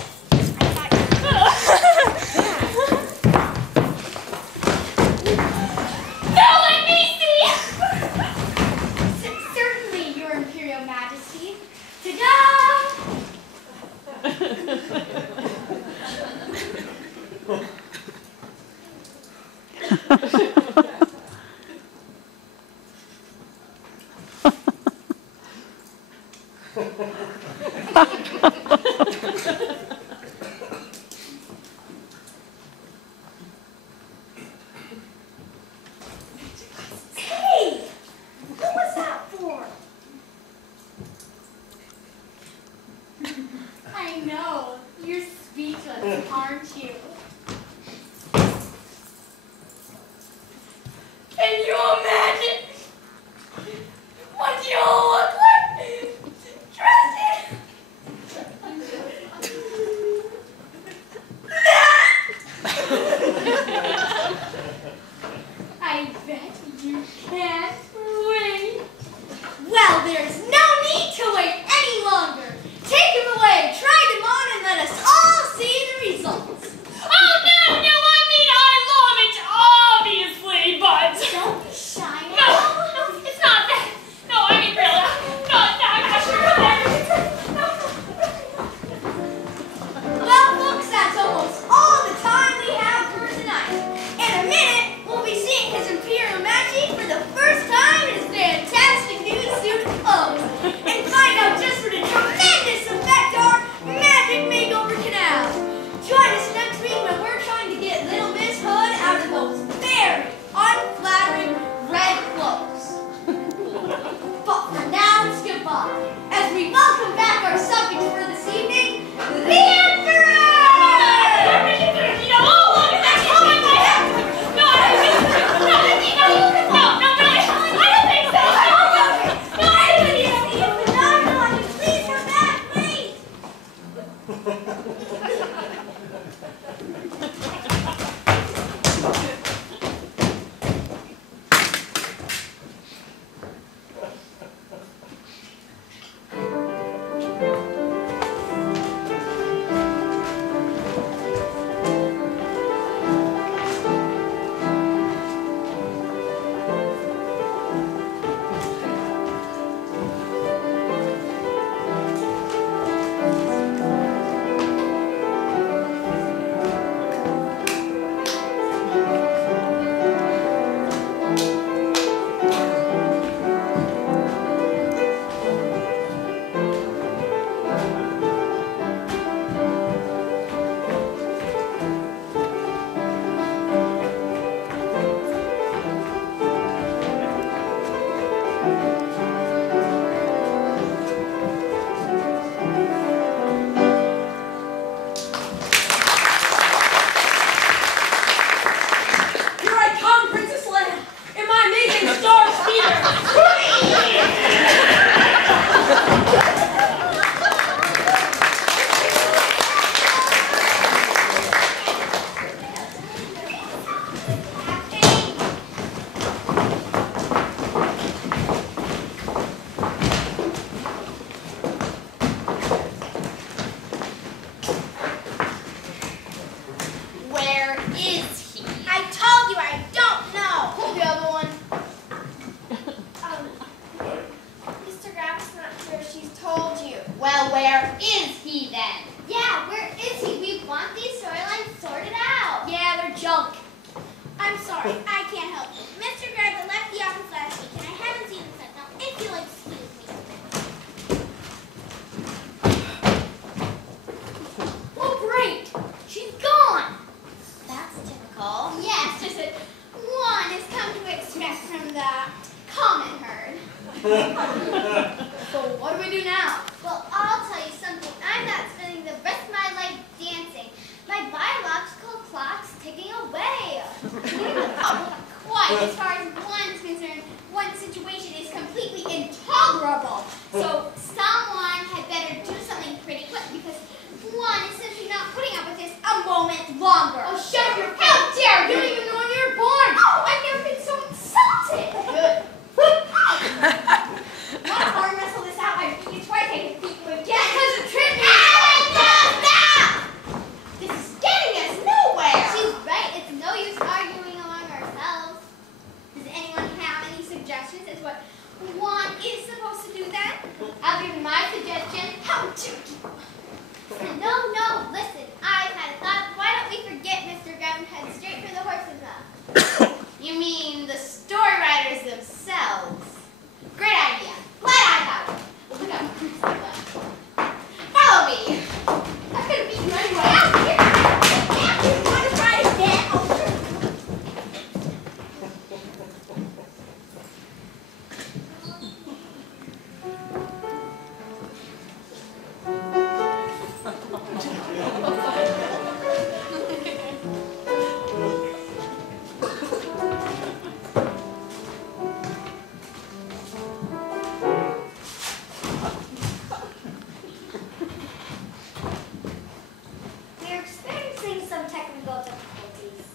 Now let me see! Certainly, Your Imperial Majesty. Ta-da! I can't help it. Mr. Garrett left the office last week, and I haven't seen him since. Now, if you'll excuse me. Oh, great! She's gone! That's typical. Yes, just that one has come to expect from the common herd. So what do we do now? Well, I'll tell you something. I'm not spending the rest of my life dancing. My biological clock's ticking away. Quite, as far as one's concerned, one situation is completely intolerable. So someone had better do something pretty quick because one is simply not putting up with this a moment longer. Oh, shut up your face! How dare You you! don't even know when you were born! Oh, I've never been so insulted! Good. Want to arm wrestle this out? I beat you twice, I can beat you again. Because you tripped me! Stop! This is getting us nowhere! She's right. It's no use arguing among ourselves. Does anyone have any suggestions as what one is supposed to do then? I'll give you my suggestion. How to No, listen. I've had a thought. Why don't we forget Mr. Grimm and head straight for the horse's mouth? You mean the story writers themselves? Great idea. Glad I thought of it. Look up proofs like that. Follow me. I'm gonna beat you anyway. Out here. You want to try again? We're experiencing some technical difficulties.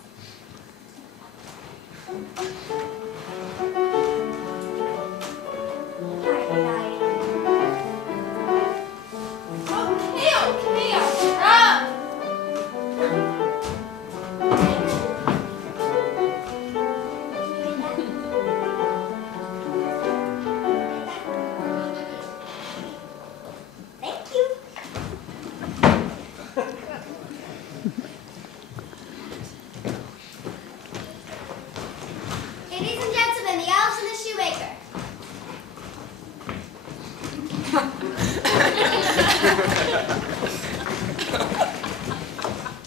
Okay, I'll Thank you. Ladies and gentlemen, the elves and the shoemaker.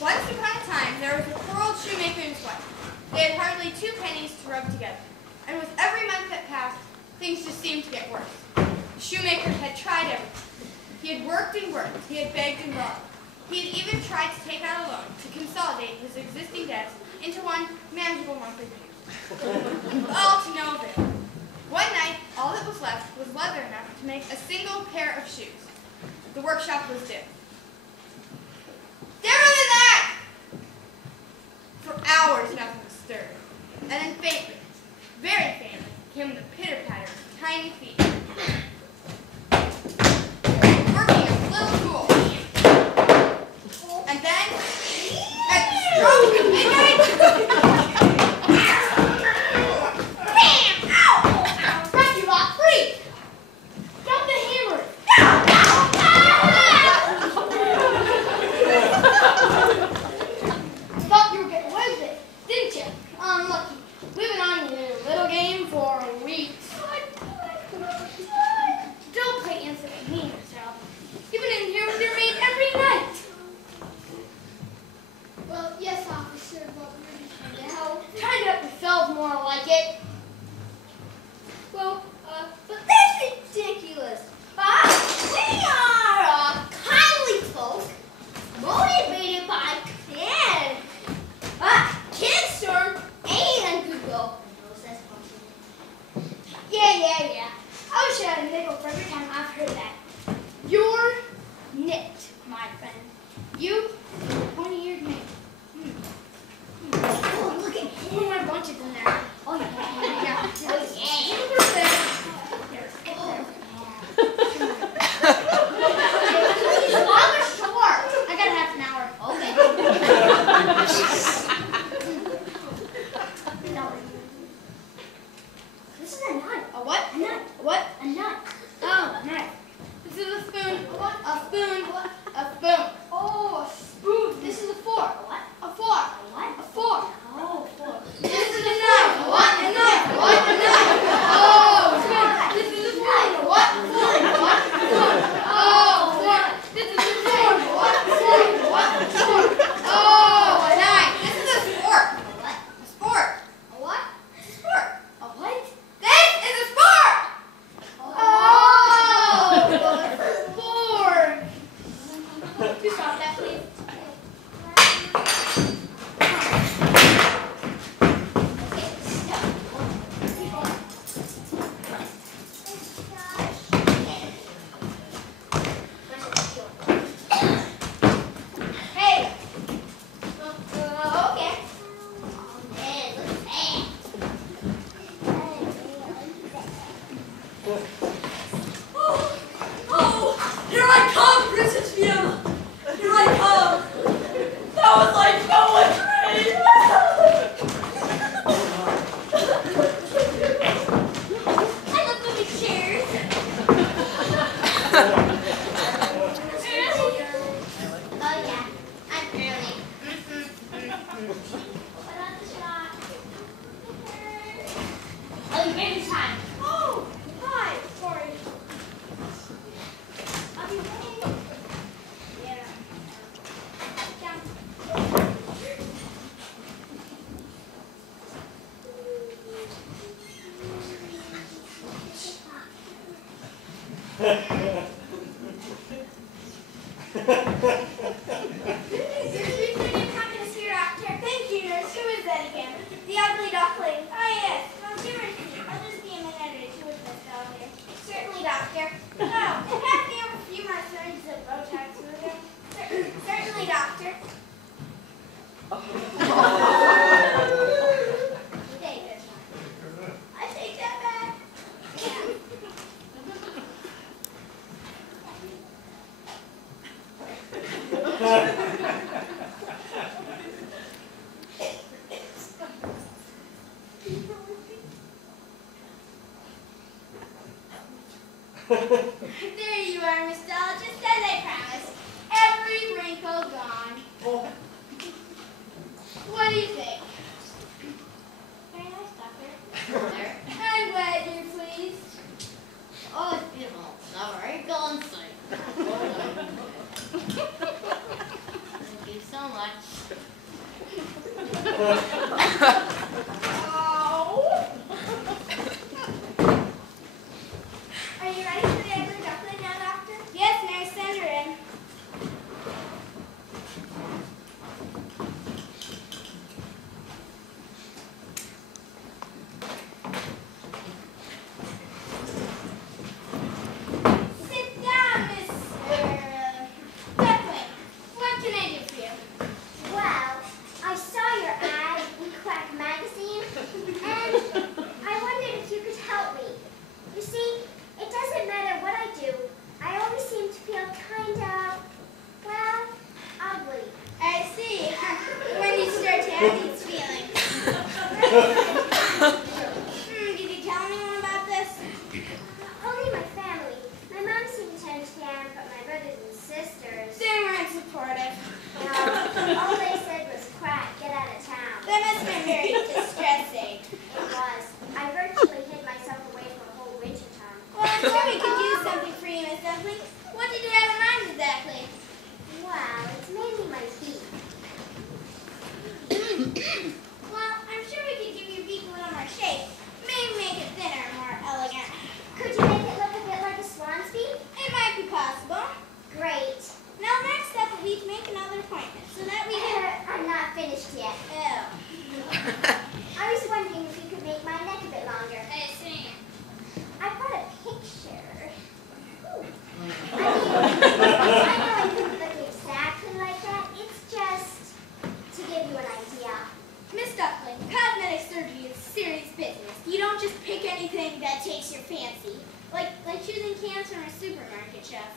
Once upon a time, there was a poor old shoemaker and his wife. They had hardly 2 pennies to rub together. And with every month that passed, things just seemed to get worse. The shoemaker had tried everything. He had worked and worked. He had begged and robbed. He had even tried to take out a loan to consolidate his existing debts into one manageable monthly payment. All to no avail. One night, all that was left was leather enough to make a single pair of shoes. The workshop was dim. Dimmer than that! For hours, nothing stirred. And then faintly, very faintly, came the pitter-patter of tiny feet. Working a little tool. And then, at the stroke of midnight, bam! Ow! Right, you lot free! Drop the hammer! Thought you were getting away with it, didn't you? Unlucky. We've been on your little game for weeks. Don't play innocent me, yourself. You've been in here with your maid every night. Well, yes, officer, but we're just anytime. Oh, hi. Sorry. I'll be waiting. Yeah. Down. Thank you, nurse. Who is that again? The ugly duckling. Ah, yes. Well, dear Richie, I'll just be a minute or two with this doll here. Certainly, doctor. No, pass me over a few more syringes of Botox, will you? Certainly, doctor. Thank you. I take that back. Yeah. There you are, Miss Doll, just as I promised. Every wrinkle gone. Oh, What do you think? Very nice, Doctor. I'm glad you're pleased. Oh, it's beautiful. Not a wrinkle in sight. Thank you so much. Oh. Are you ready for the ugly duckling now, Doctor? Yes, nurse, send her in. Sit down, Miss Duckling. What can I do for you? Well, I saw your ad in Quack magazine, and I wondered if you could help me. You see, it doesn't matter what I do. I always seem to feel kind of, well, ugly. I see. When you start to have these feelings. Did you tell anyone about this? Only my family. My mom seemed to understand, but my brothers and sisters, They weren't supportive. all they said was, Quack, get out of town. That must have been very distressing. It was. I virtually hid myself away for a whole winter time. Well, I'm sure we could do something for you, Miss Duckling. What did you have in mind exactly? Wow, it's mainly my feet. Well, I'm sure we could give your beak a little more shape. Maybe make it thinner, more elegant. Could you make it look a bit like a swan's beak? It might be possible. Great. Now, next step will be to make another appointment so that we can... I'm not finished yet. Oh. I was wondering if you could make my neck a bit longer. I see. I brought a picture. I know I couldn't look exactly like that. It's just to give you an idea. Miss Duckling, cosmetic surgery is serious business. You don't just pick anything that takes your fancy. Like choosing cans from a supermarket shelf.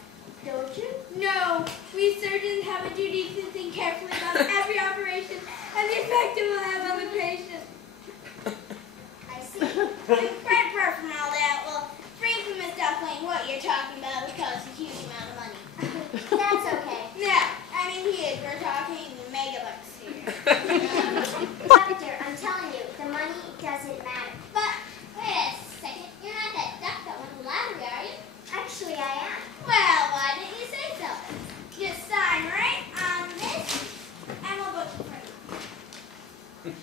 Don't you? No, we surgeons have a duty to think carefully about every operation and the effect it will have on the patient. I see. And quite apart from all that, well, frankly, Miss Duckling, what you're talking about would cost a huge amount of money. That's okay. No, I mean, we're talking megabucks here. Doctor, I'm telling you, the money doesn't matter. But, wait a second, you're not that duck that won the lottery, are you? Actually, I am. Well, why didn't you say so? Just sign right on this, and we'll book you for you.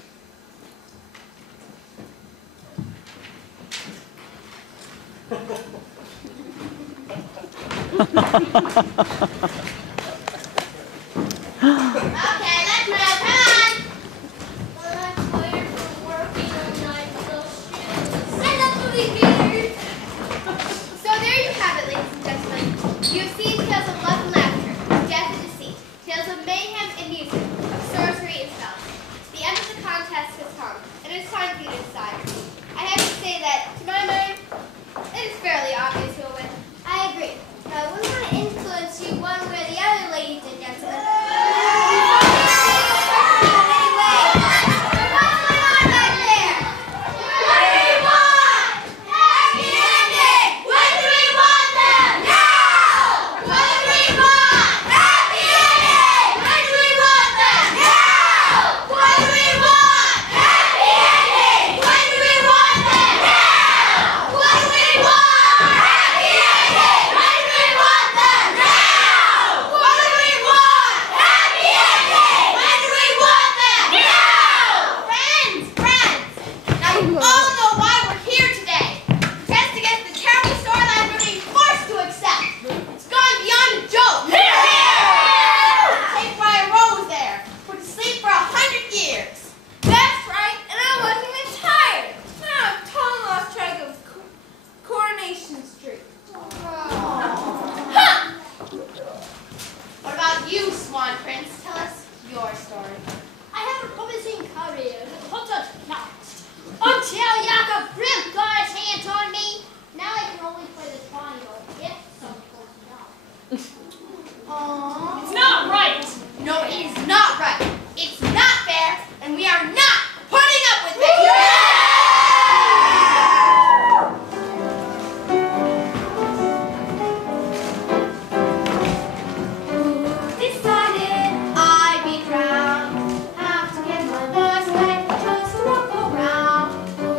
Okay, let's go. Come on. Well, I'm tired from working all night with those shoes. I love movie theaters. So there you have it, ladies and gentlemen. You have seen tales of love and laughter, of death and deceit, tales of mayhem and music, of sorcery and spells. The end of the contest has come, and it's time for you to decide. I have to say that, to my mind, it is fairly obvious who will win. I agree. But I wouldn't want to influence you one way or the other, ladies and gentlemen. Anyway, what's going on back there? tell Jakob Grimm got his hands on me. Now I can only play the triangle if someone pulls me off. Aww. It's not right. No, it is not right. It's not fair, and we are not putting up with it. Decided I'd be drowned. Have to get my voice back just to walk around. Who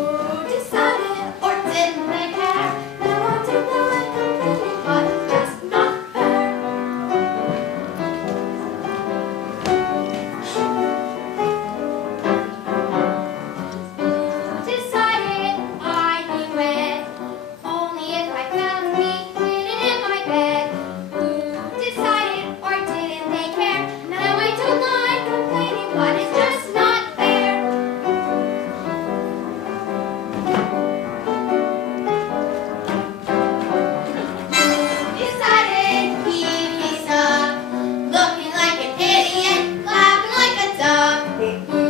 decided or didn't they care? Now I do like complaining, but it's just not fair. Decided I'd be wet, only if I found me hidden in my bed. Who decided or didn't they care? Now I don't like complaining, but it's just not fair. Decided he'd be stuck, looking like an idiot, laughing like a duck. Who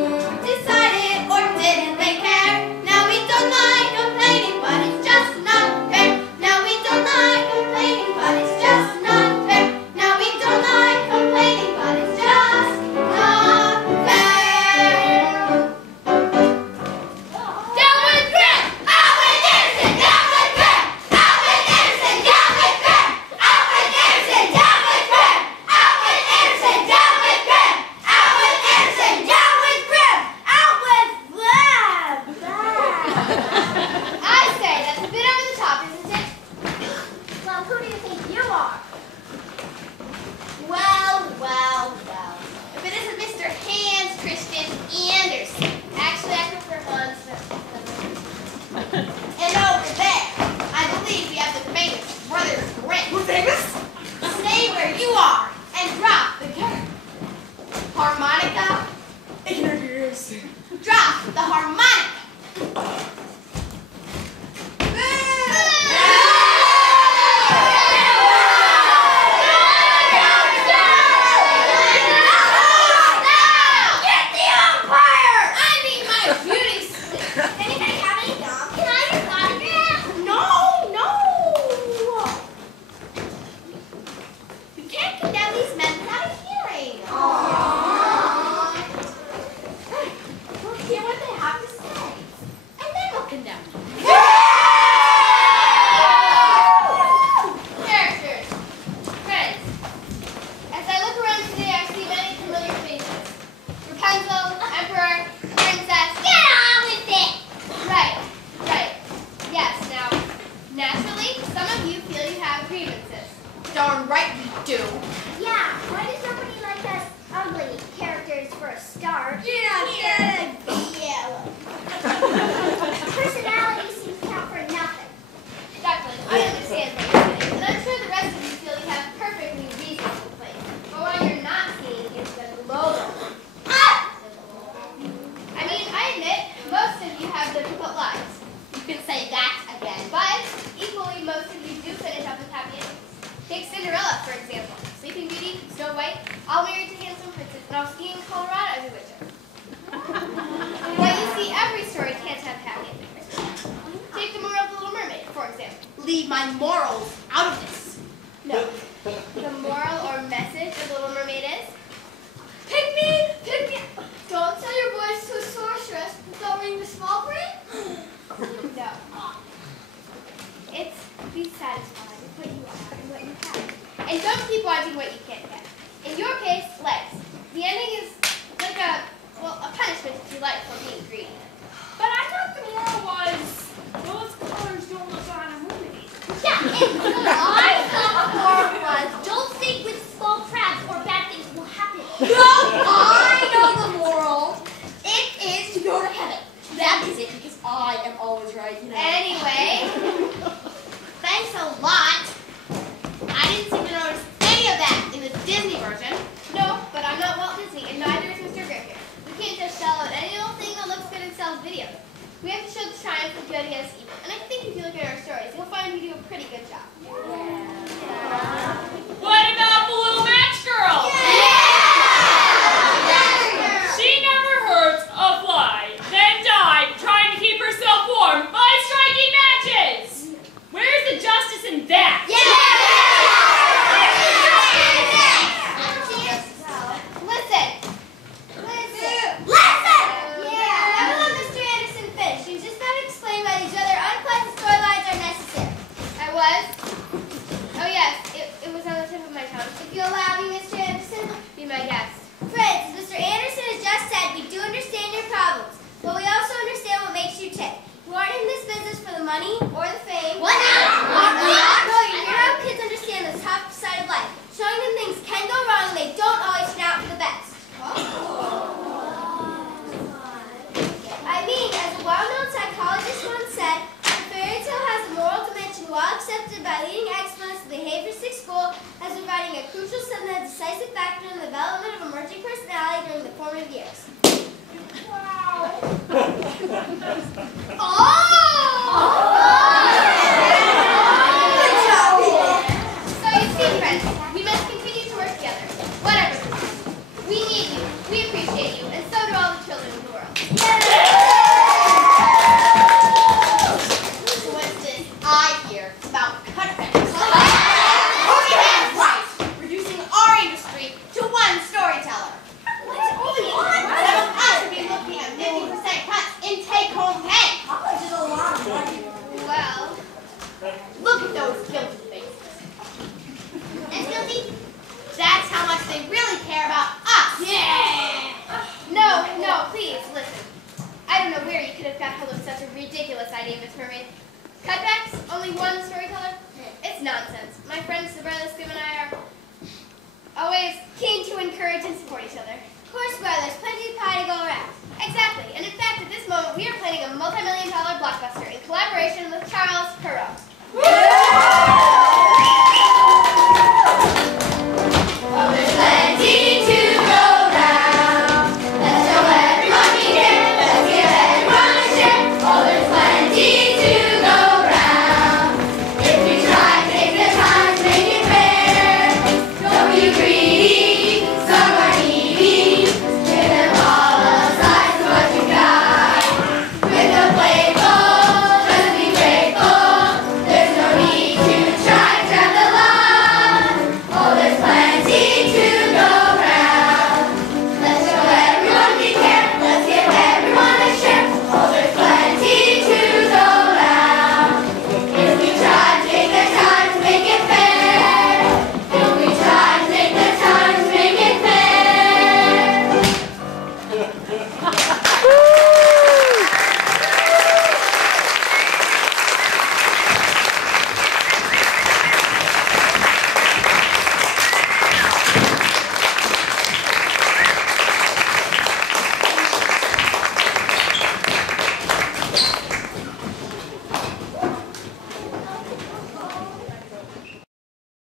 decided or didn't they care? Now we don't like complaining, but it's just not fair. Now we don't like complaining, but it's just not fair. Now we don't like complaining, but it's just not fair. Down with Grimm! Out with Andersen! Down with Grimm! Out with Andersen! Down with Grimm! Out with Andersen! Down with Grimm! Out with Andersen! Down with Grimm! Out with Andersen! Down with Grimm! Out with I say, that's a bit over the top, isn't it? Well, who do you think you are? Well, well, well. If it isn't Mr. Hans Christian Andersen. Actually, I prefer Hans. And over there, I believe we have the famous Brothers Grimm. We're famous? Stay where you are and drop the harmonica. In your ears. Drop the harmonica. Get the umpire! I need my beauty sleep. Anybody have any gum? Can I use autograph? No, no. You can't condemn these men without a hearing. We'll hear what they have to say, and then we'll condemn them. Characters. Friends. As I look around today, I see many familiar faces. Rapunzel, Emperor, Princess. Get on with it! Right, right. Yes, now, naturally, some of you feel you have grievances. Darn right we do. Yeah, why does nobody like us ugly characters for a start? Yeah. Personality seems to count for nothing. Exactly. I understand what you're saying, and I'm sure the rest of you feel you have perfectly reasonable complaints. But what you're not seeing is the global. I mean, I admit, most of you have difficult lives. You can say that again. But equally, most of you do finish up with happy endings. Take Cinderella, for example. Sleeping Beauty, Snow White, all married to handsome princes, and all skiing in Colorado every winter. But you see, every story can't have happy endings. Take the moral of The Little Mermaid, for example. Leave my morals out of this. No. The moral or message of The Little Mermaid is, pick me, pick me. Don't sell your boys to a sorceress without ring the small brain. No. It's be satisfied with what you are and what you have. And don't keep wanting what you can't get. In your case, legs. The ending is like a punishment if you like for being greedy. But I thought the moral was those colors don't look on a movie. Yeah, I thought the moral was don't think with small crabs or bad things will happen. No, I know the moral. It is to go to heaven. That is it, because I am always right, you know. Anyway, thanks a lot. I didn't seem to notice any of that in the Disney version. No, but I'm not Walt Disney, and neither is Mr. Grimm here. We can't just sell out any old thing that looks good and sells videos. We have to show the triumph of good against evil. And I think if you look at our stories, you'll find we do a pretty good job. What about the little match girl? She never hurt a fly, then died trying to keep herself money or the fame. What? No, you're how kids understand the tough side of life. Showing them things can go wrong and they don't always turn out for the best. I mean, as a well-known psychologist once said, a fairy tale has a moral dimension well accepted by leading exponents of the behavioristic school as providing a crucial and decisive factor in the development of emerging personality during the formative years. Wow. So you see, friends, we must continue to work together. Whatever. We need you, we appreciate you, and so do all the children in the world. So what's this I hear about cutbacks? Oh, yeah, right. Reducing our industry to one storyteller. Only one? Some of us would be looking at 50% cuts in take-home pay. Well, Look at those guilty faces. And guilty? That's how much they really care about us. Yeah. no, please, listen. I don't know where you could have got hold of such a ridiculous idea, Miss Mermaid. Cutbacks? Only one storyteller? It's nonsense. My friends, the brothers Grimm and I are always keen to encourage and support each other. Of course, brother, there's plenty of pie to go around. Exactly, and in fact, at this moment, we are planning a multi-million-dollar blockbuster in collaboration with Charles Perrault.